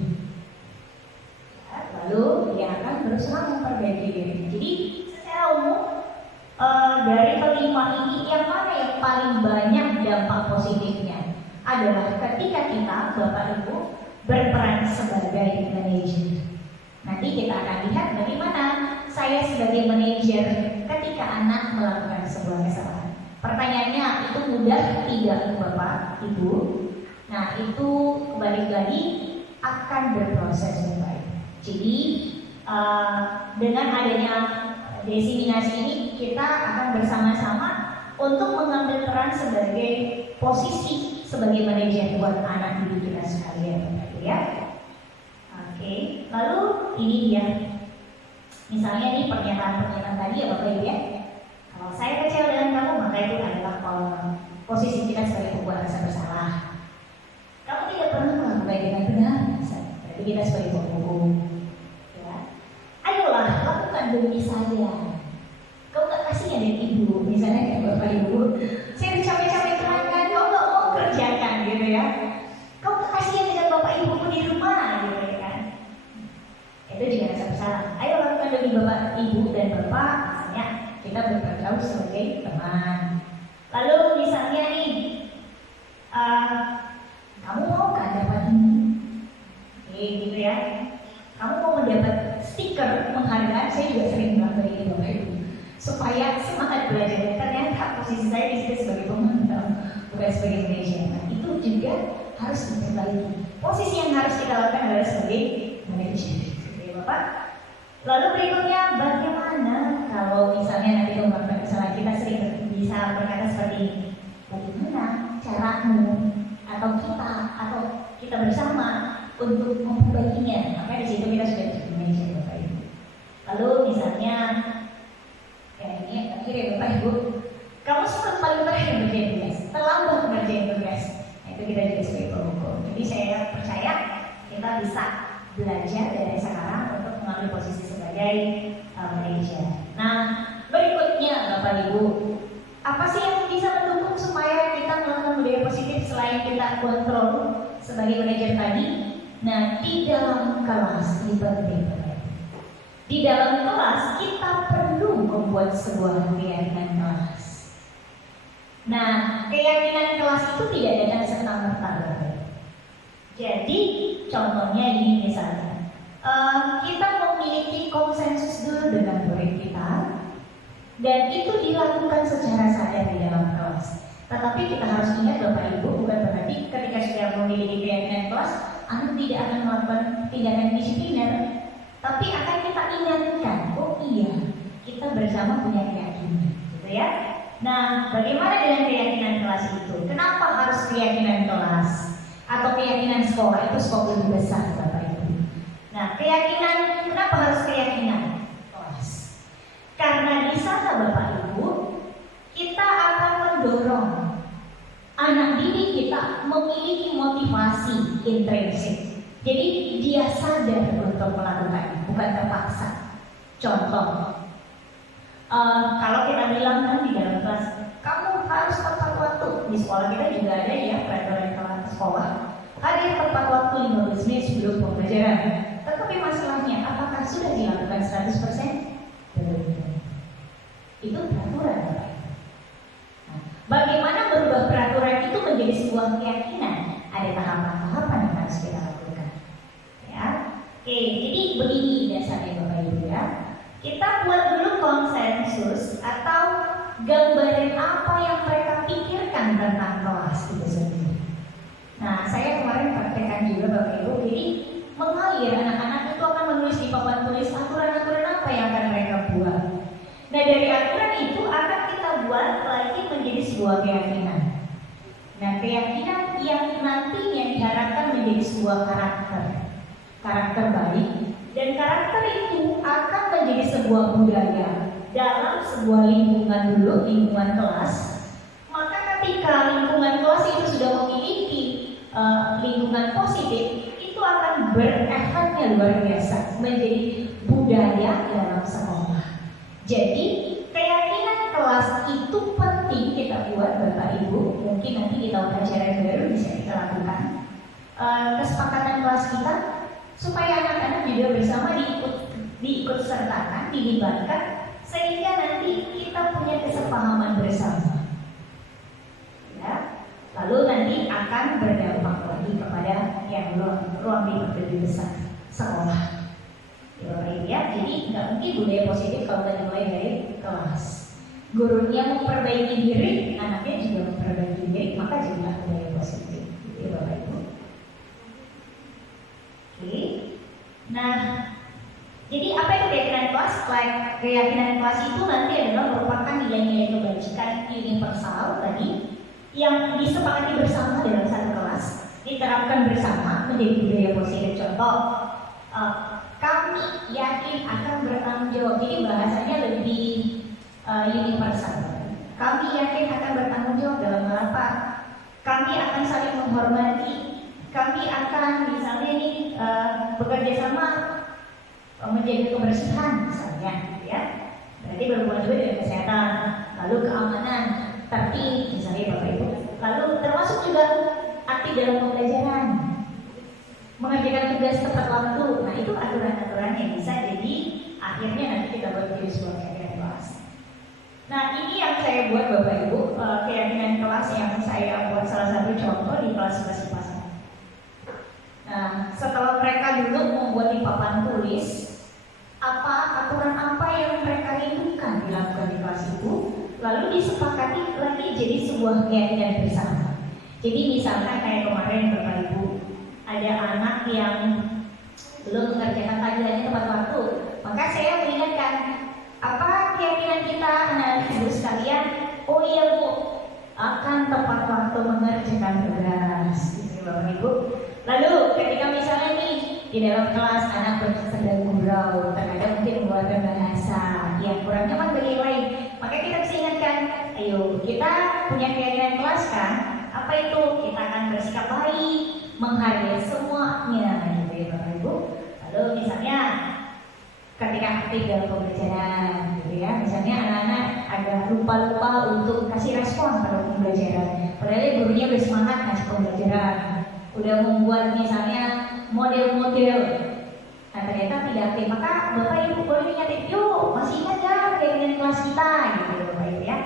Lalu dia akan berusaha memperbaiki dirinya. Jadi secara umum dari kelima ini yang mana yang paling banyak dampak positifnya adalah ketika kita Bapak Ibu berperan sebagai manajer. Nanti kita akan lihat bagaimana saya sebagai manajer ketika anak melakukan sebuah kesalahan. Pertanyaannya itu mudah tidak Bapak Ibu? Nah itu kembali lagi akan berproses yang baik. Jadi dengan adanya diseminasi ini kita akan bersama-sama untuk mengambil peran sebagai posisi sebagai manajer buat anak didik kita sekalian, ya. Oke, lalu ini dia. Misalnya nih pernyataan-pernyataan tadi ya Bapak Ibu ya. Kalau saya kecewa dengan kamu maka itu adalah posisi kita sebagai pembuat rasa bersalah. Kamu tidak pernah melakukan dengan benar, berarti kita sebagai pembuat. Ayolah, lakukan demi saya. Kau gak kasihan dengan ibu, misalnya kayak Bapak Ibu. Saya udah capek-capek terangkan, kau gak mau kerjakan gitu ya. Kau gak kasihan dengan Bapak Ibuku di rumah gitu ya kan. Itu juga rasa bersalah. Ayo lakukan demi Bapak Ibu dan Bapak, misalnya kita bergaul sebagai teman. Lalu misalnya nih, kamu mau kan dapat ini? Gitu ya. Kamu mau mendapat stiker penghargaan, saya juga sering bilang dari Bapak Ibu supaya semangat belajar. Ternyata posisi saya di situ sebagai pemantau, bukan sebagai manajer. Nah, itu juga harus diperbaiki. Posisi yang harus kita lakukan adalah sebagai manajer, ya Bapak. Lalu berikutnya, bagaimana kalau misalnya nanti melakukan kesalahan, kita sering bisa berkata seperti ini. Bagaimana caramu atau kita bersama untuk memperbaikinya? Maka di situ kita sudah manajer Bapak Ibu. Lalu misalnya kayak ini terakhir ya Bapak Ibu, kamu sempat paling terakhir mengerjain tugas, terlambat mengerjain tugas. Nah, itu kita juga sebagai pemukul. Jadi saya percaya kita bisa belajar dari sekarang untuk mengambil posisi sebagai manajer. Nah berikutnya Bapak Ibu, apa sih yang bisa mendukung supaya kita melakukan budaya positif selain kita kontrol sebagai manajer tadi? Nah, di dalam kelas ini penting. Di dalam kelas kita perlu membuat sebuah keyakinan kelas. Nah, keyakinan kelas itu tidak datang serta-merta. Jadi, contohnya ini misalnya, kita memiliki konsensus dulu dengan murid kita, dan itu dilakukan secara sadar di dalam kelas. Tetapi kita harus ingat Bapak Ibu, bukan berarti ketika sudah memiliki keyakinan kelas, anak tidak akan melakukan tindakan disipliner, tapi akan kita ingatkan, oh iya, kita bersama punya keyakinan, gitu ya. Nah, bagaimana dengan keyakinan kelas itu? Kenapa harus keyakinan kelas atau keyakinan sekolah? Itu skop lebih besar, Bapak Ibu. Nah, keyakinan, kenapa harus keyakinan kelas? Karena di sana Bapak Ibu, kita akan mendorong anak didik kita memiliki motivasi intrinsik. Jadi dia sadar untuk melakukan, bukan terpaksa. Contoh, kalau kita bilang kan di dalam kelas, kamu harus tepat waktu. Di sekolah kita juga ada ya peraturan kelas sekolah. Hadir tepat waktu 15 menit sebelum pembelajaran. Tetapi masalahnya, apakah sudah dilakukan 100%? Belum. Itu peraturan. Nah, bagaimana merubah peraturan itu sebuah keyakinan, ada tahapan-tahapan yang harus kita lakukan. Ya, oke, jadi begini dasarnya Bapak Ibu ya. Kita buat dulu konsensus atau gambaran apa yang mereka pikirkan tentang kelas itu sendiri. Nah, saya kemarin praktekkan juga Bapak Ibu, jadi mengalir anak-anak itu akan menulis di papan tulis aturan-aturan apa yang akan mereka buat. Nah, dari aturan itu akan kita buat lagi menjadi sebuah keyakinan. Nah, keyakinan yang nantinya diharapkan menjadi sebuah karakter baik, dan karakter itu akan menjadi sebuah budaya dalam sebuah lingkungan dulu, lingkungan kelas. Maka ketika lingkungan kelas itu sudah memiliki lingkungan positif, itu akan berefeknya luar biasa menjadi budaya dalam sekolah. Jadi keyakinan kelas itu penting kita buat Bapak Ibu. Mungkin nanti di tahun ajaran baru bisa kita lakukan kesepakatan kelas kita supaya anak-anak juga bersama diikut sertakan, dilibatkan, sehingga nanti kita punya kesepahaman bersama. Ya, lalu nanti akan berdampak lagi kepada yang ruang lingkup lebih besar sekolah. Ya, jadi nggak mungkin budaya positif kalau kita mulai dari kelas. Gurunya memperbaiki diri, anaknya juga memperbaiki diri, maka jadilah budaya positif. Gitu, Bapak Ibu. Oke. Nah, jadi apa itu keyakinan kelas? Keyakinan kelas itu nanti adalah merupakan nilai-nilai kebajikan universal tadi yang disepakati bersama dalam satu kelas, diterapkan bersama menjadi budaya positif. Contoh, kami yakin akan bertanggung jawab. Jadi bahasanya lebih universal. Kami yakin akan bertanggung jawab dalam hal apa? Kami akan saling menghormati. Kami akan misalnya ini bekerja sama menjaga kebersihan misalnya, ya. Berarti berhubungan juga dengan kesehatan, lalu keamanan, tertib misalnya Bapak Ibu. Lalu termasuk juga aktif dalam pembelajaran, mengerjakan tugas tepat waktu. Nah, itu aturan-aturan yang bisa jadi akhirnya nanti kita buat jadi sebuah keyakinan kelas. Nah, ini yang saya buat Bapak Ibu, keyakinan kelas yang saya buat salah satu contoh di kelas IPA 1. Nah, setelah mereka dulu membuat di papan tulis apa aturan apa yang mereka rindukan dilakukan di kelas itu, lalu disepakati lagi jadi sebuah keyakinan bersama. Jadi misalkan kayak kemarin Bapak Ibu, ada anak yang belum mengerjakan panggilannya tepat waktu, maka saya mengingatkan apa keyakinan kita anak ibu sekalian. Oh iya Bu, akan tepat waktu mengerjakan tugas, gitu Bapak Ibu. Lalu ketika misalnya nih di dalam kelas anak sedang gurau, terkadang mungkin mengeluarkan bahasa yang kurang nyaman bagi yang lain, maka kita bisa ingatkan, ayo kita punya keyakinan kelas kan, apa itu? Kita akan bersikap baik, menghargai semuanya, gitu ya Bapak Ibu. Lalu misalnya ketika aktif dalam pembelajaran, gitu ya, misalnya anak-anak agak lupa-lupa untuk kasih respon pada pembelajaran, padahal gurunya bersemangat ngasih pembelajaran, udah membuat misalnya model-model, nah ternyata tidak aktif, maka Bapak Ibu boleh ingatin, yuk masih ingat ya keyakinan kelas kita, gitu ya Bapak Ibu ya.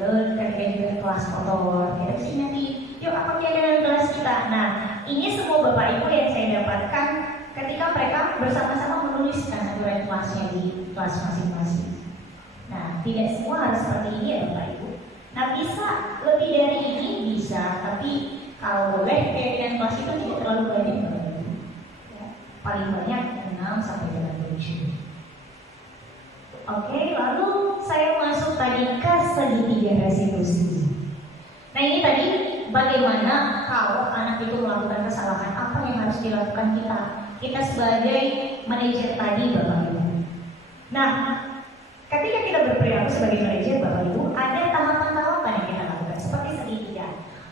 Lalu ketika juga kelas motor, kita bisa ingatin, yuk apa keyakinan kelas kita. Nah, ini semua Bapak Ibu yang saya dapatkan ketika mereka bersama-sama menuliskan aturan kelasnya di kelas masing-masing. Nah, tidak semua harus seperti ini ya Bapak Ibu. Nah, bisa lebih dari ini bisa, tapi kalau boleh keyakinan kelas itu tidak terlalu banyak Bapak Ibu. Ya, paling banyak 6 sampai dengan 7. Oke, lalu saya masuk tadi ke segitiga restitusi. Nah, ini tadi bagaimana kalau anak itu melakukan kesalahan, apa yang harus dilakukan kita sebagai manajer tadi Bapak Ibu. Nah, ketika kita berperilaku sebagai manajer Bapak Ibu, ada tahapan-tahapan yang kita lakukan seperti segitiga.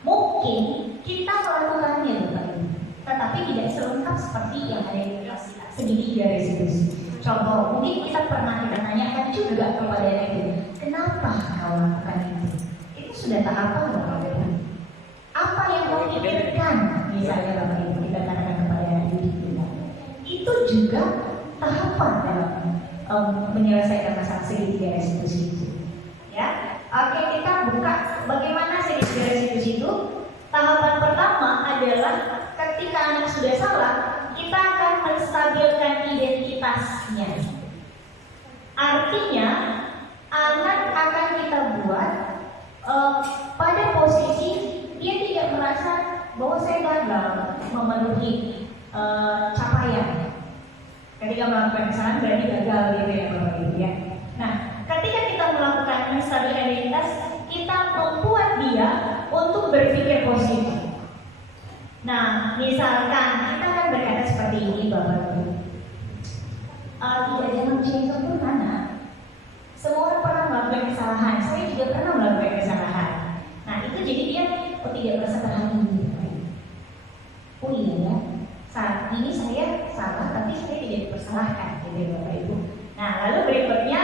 Mungkin kita melakukannya Bapak Ibu, tetapi tidak selengkap seperti yang ada di kelas segitiga restitusi. Contoh, mungkin kita tanyakan juga kepada anak itu, kenapa kau lakukan itu? Itu sudah tahapan Bapak Ibu. Apa yang kau pikirkan, misalnya Bapak Ibu kita katakan kepada anak didik kita, itu juga tahapan dalam menyelesaikan masalah segitiga restitusi itu. Ya, oke, kita buka bagaimana segitiga restitusi itu. Tahapan pertama adalah ketika anak sudah salah, kita akan menstabilkan identitasnya. Artinya, anak akan kita buat pada posisi dia tidak merasa bahwa saya gagal memenuhi capaian. Ketika melakukan kesalahan berarti gagal gitu ya Bapak Ibu ya. Nah, ketika kita melakukan menstabilkan identitas, kita membuat dia untuk berpikir positif. Nah, misalkan kita akan berkata seperti ini Bapak Ibu. Tidak ada manusia yang sempurna. Semua orang pernah melakukan kesalahan. Saya juga pernah melakukan kesalahan. Nah, itu jadi dia tidak merasa terhakimi. Oh iya ya, saat ini saya salah, tapi saya tidak dipersalahkan, gitu Bapak Ibu. Nah, lalu berikutnya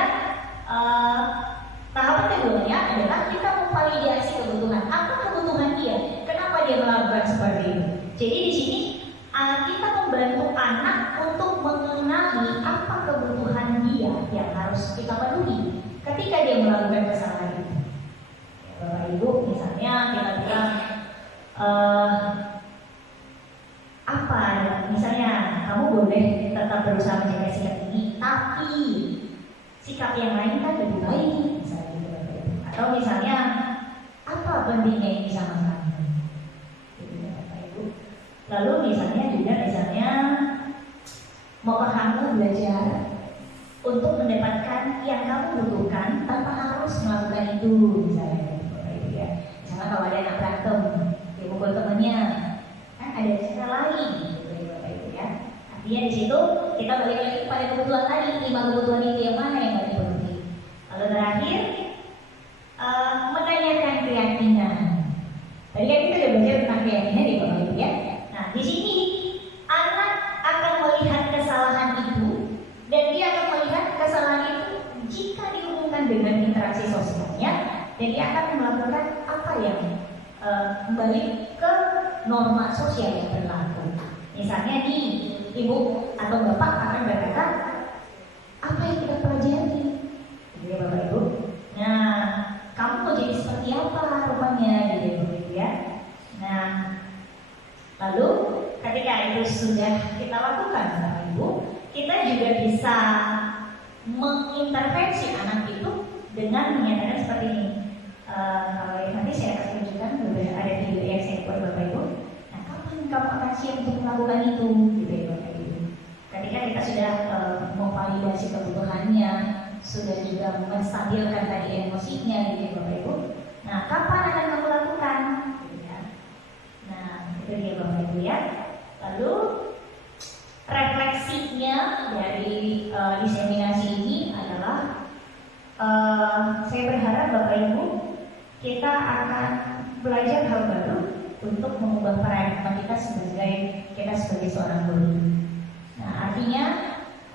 tahapan keduanya adalah kita memvalidasi kebutuhan. Apa kebutuhan dia? Kenapa dia melakukan seperti itu? Jadi di sini kita membantu anak untuk mengenali apa kebutuhan dia yang harus kita penuhi ketika dia melakukan kesalahan itu. Ya, Bapak Ibu, misalnya kita bilang apa? Misalnya kamu boleh tetap berusaha menjaga sikap ini, tapi sikap yang lain kan lebih baik, misalnya gitu, Bapak Ibu. Atau misalnya apa pentingnya ini sama kamu? Gitu, Bapak Ibu. Lalu misalnya maukah kamu belajar untuk mendapatkan yang kamu butuhkan tanpa harus melakukan itu, misalnya Bapak Ibu ya. Misalnya kalau ada anak berantem, dia mukul temannya, kan ada cara lain, gitu ya Bapak Ibu ya. Artinya di situ kita balik lagi pada kebutuhan tadi, 5 kebutuhan itu yang mana yang paling penting. Lalu terakhir menanyakan keyakinan. Tadi kan kita udah belajar tentang keyakinan di Bapak Ibu ya. Nah di sini anak akan melihat kesalahan itu dan dia akan melihat kesalahan itu jika dihubungkan dengan interaksi sosialnya, dan dia akan melakukan apa yang kembali ke norma sosial yang berlaku. Misalnya nih, ibu atau bapak akan berkata, apa yang kita pelajari? Gitu ya Bapak Ibu. Nah, kamu mau jadi seperti apa rupanya, gitu ya. Nah, lalu ketika itu sudah kita lakukan Bapak Ibu, kita juga bisa mengintervensi anak itu dengan menyatakan seperti ini. Nanti saya akan tunjukkan, ada video yang saya buat Bapak Ibu. Nah, kapan kamu akan siap untuk melakukan itu, gitu ya Bapak Ibu. Ketika kita sudah memvalidasi kebutuhannya, sudah juga menstabilkan tadi emosinya, gitu ya Bapak Ibu. Nah, kapan akan kamu lakukan? Gitu ya. Nah, itu dia Bapak Ibu ya. Lalu refleksinya dari diseminasi ini adalah saya berharap Bapak Ibu kita akan belajar hal baru untuk mengubah paradigma kita sebagai seorang guru. Nah, artinya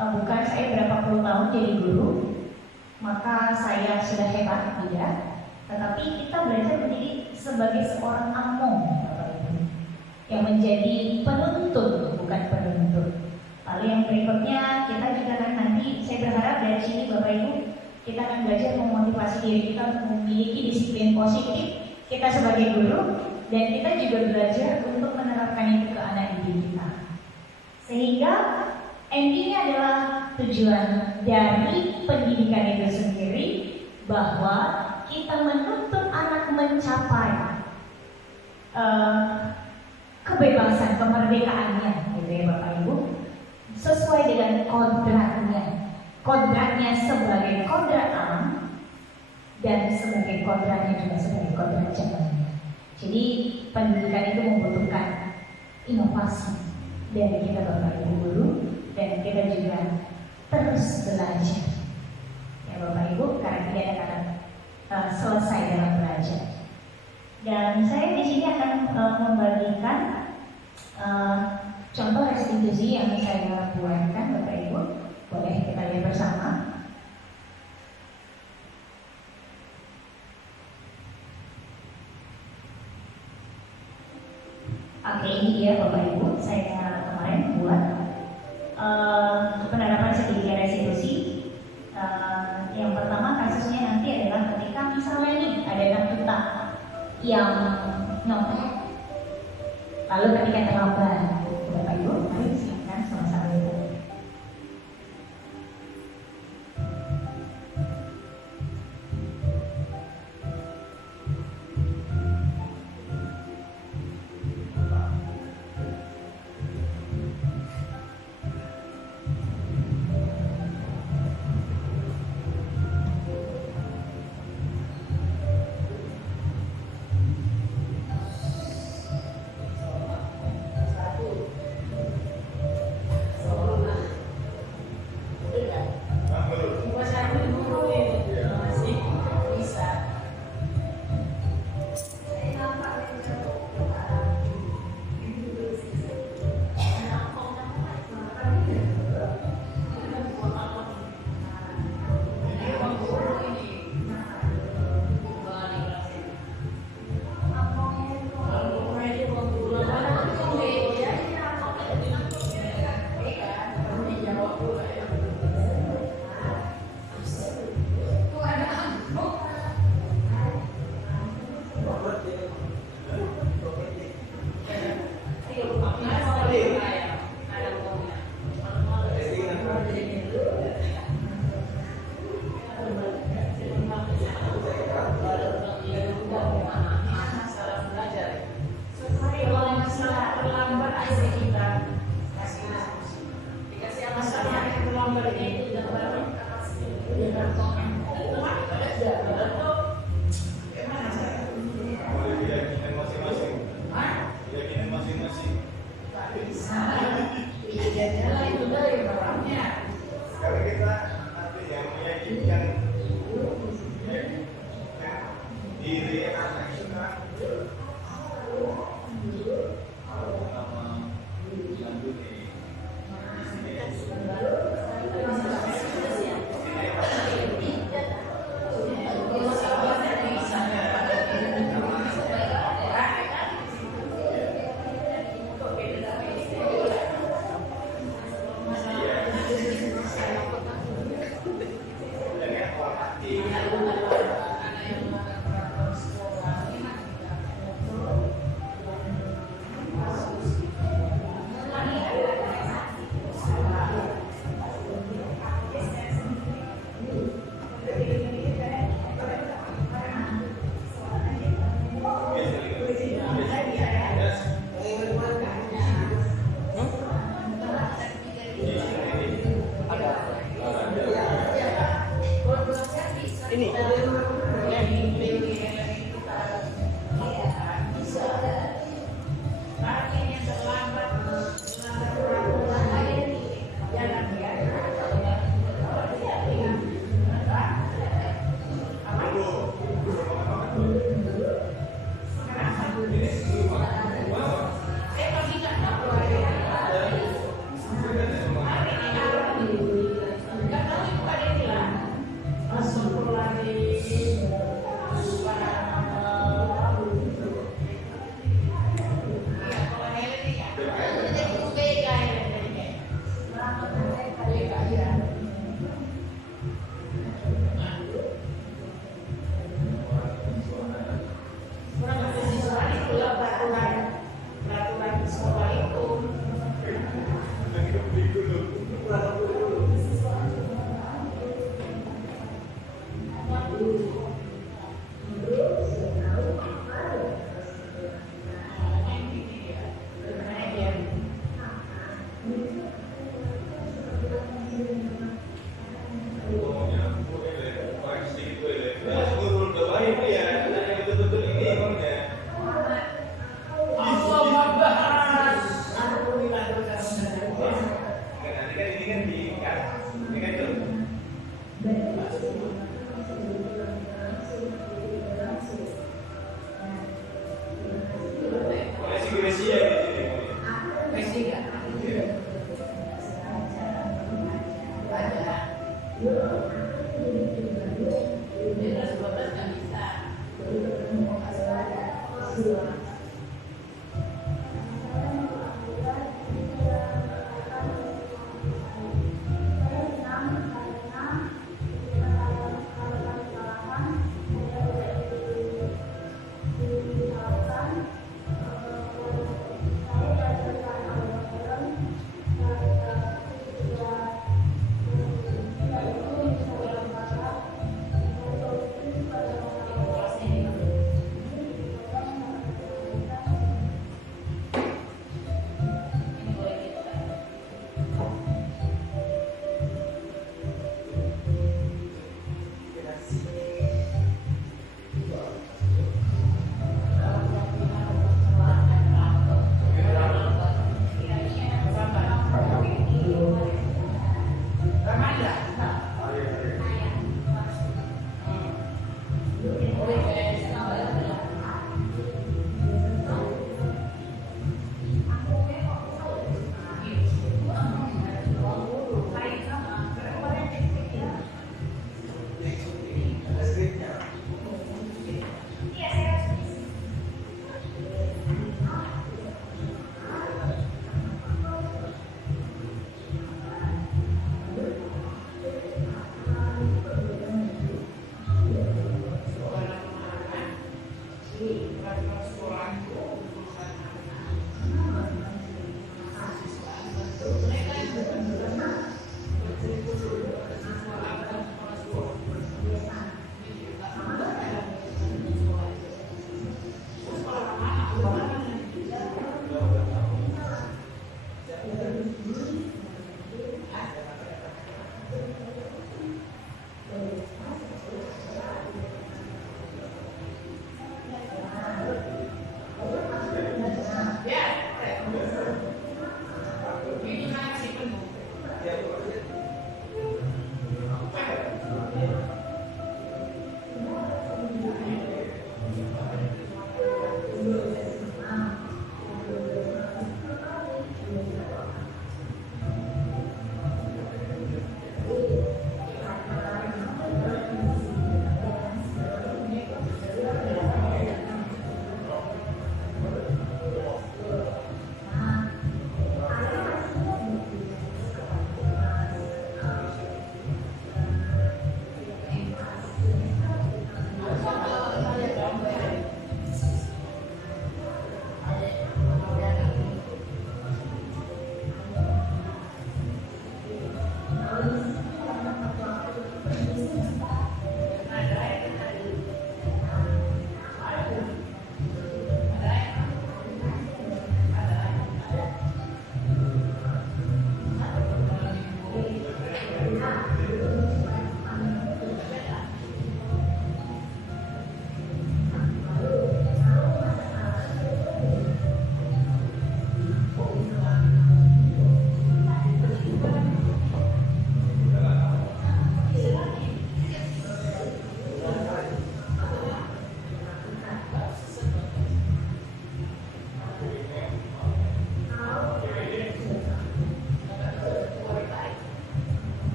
bukan saya berapa puluh tahun jadi guru maka saya sudah hebat, tidak. Tetapi kita belajar menjadi sebagai seorang among, Bapak Ibu, yang menjadi penuntun, bukan penuntut. Lalu yang berikutnya kita juga akan nanti, saya berharap dari sini Bapak Ibu, kita akan belajar memotivasi diri kita untuk memiliki disiplin positif kita sebagai guru, dan kita juga belajar untuk menerapkan itu ke anak didik kita. Sehingga endingnya adalah tujuan dari pendidikan itu sendiri, bahwa kita menuntut anak mencapai kebebasan, kemerdekaannya, gitu ya Bapak Ibu, sesuai dengan kodratnya sebagai kodrat alam dan sebagai kodratnya juga sebagai kodrat zamannya. Jadi pendidikan itu membutuhkan inovasi dari kita Bapak Ibu guru, dan kita juga terus belajar ya Bapak Ibu, karena tidak ada kata selesai dalam belajar. Dan saya di sini akan membagikan contoh restitusi yang saya buatkan Bapak Ibu, boleh kita lihat bersama. Oke, ini dia Bapak Ibu, saya kemarin buat penerapan segitiga restitusi. Yang pertama kasusnya nanti adalah ketika misalnya nih ada anak kita yang nyontek Lalu ketika terlambat, Bapak Ibu, mari silakan sama-sama itu.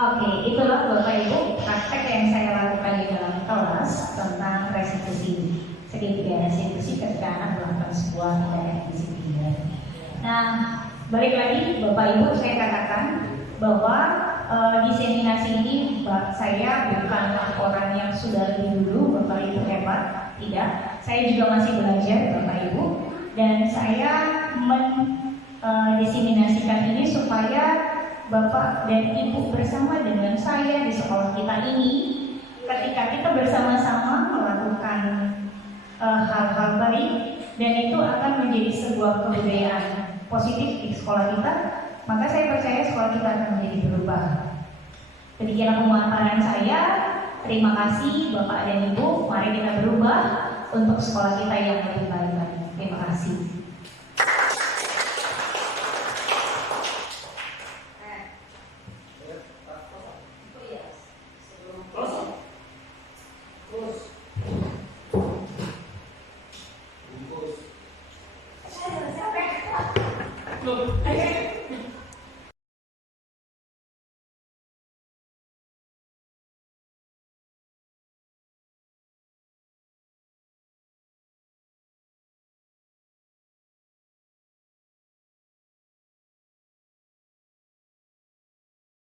Oke, itulah Bapak Ibu praktek yang saya lakukan di dalam kelas tentang restitusi. Segitiga restitusi ketika anak melakukan sebuah tindakan disipliner. Nah, balik lagi Bapak Ibu, saya katakan bahwa diseminasi ini saya bukanlah orang yang sudah lebih dulu Bapak Ibu hebat, tidak. Saya juga masih belajar Bapak Ibu, dan saya mendiseminasikan ini supaya Bapak dan Ibu bersama dengan saya di sekolah kita ini, ketika kita bersama-sama melakukan hal-hal baik, dan itu akan menjadi sebuah kebudayaan positif di sekolah kita, maka saya percaya sekolah kita akan menjadi berubah. Demikianlah pemaparan saya. Terima kasih Bapak dan Ibu. Mari kita berubah untuk sekolah kita yang lebih baik lagi. Terima kasih. Loh,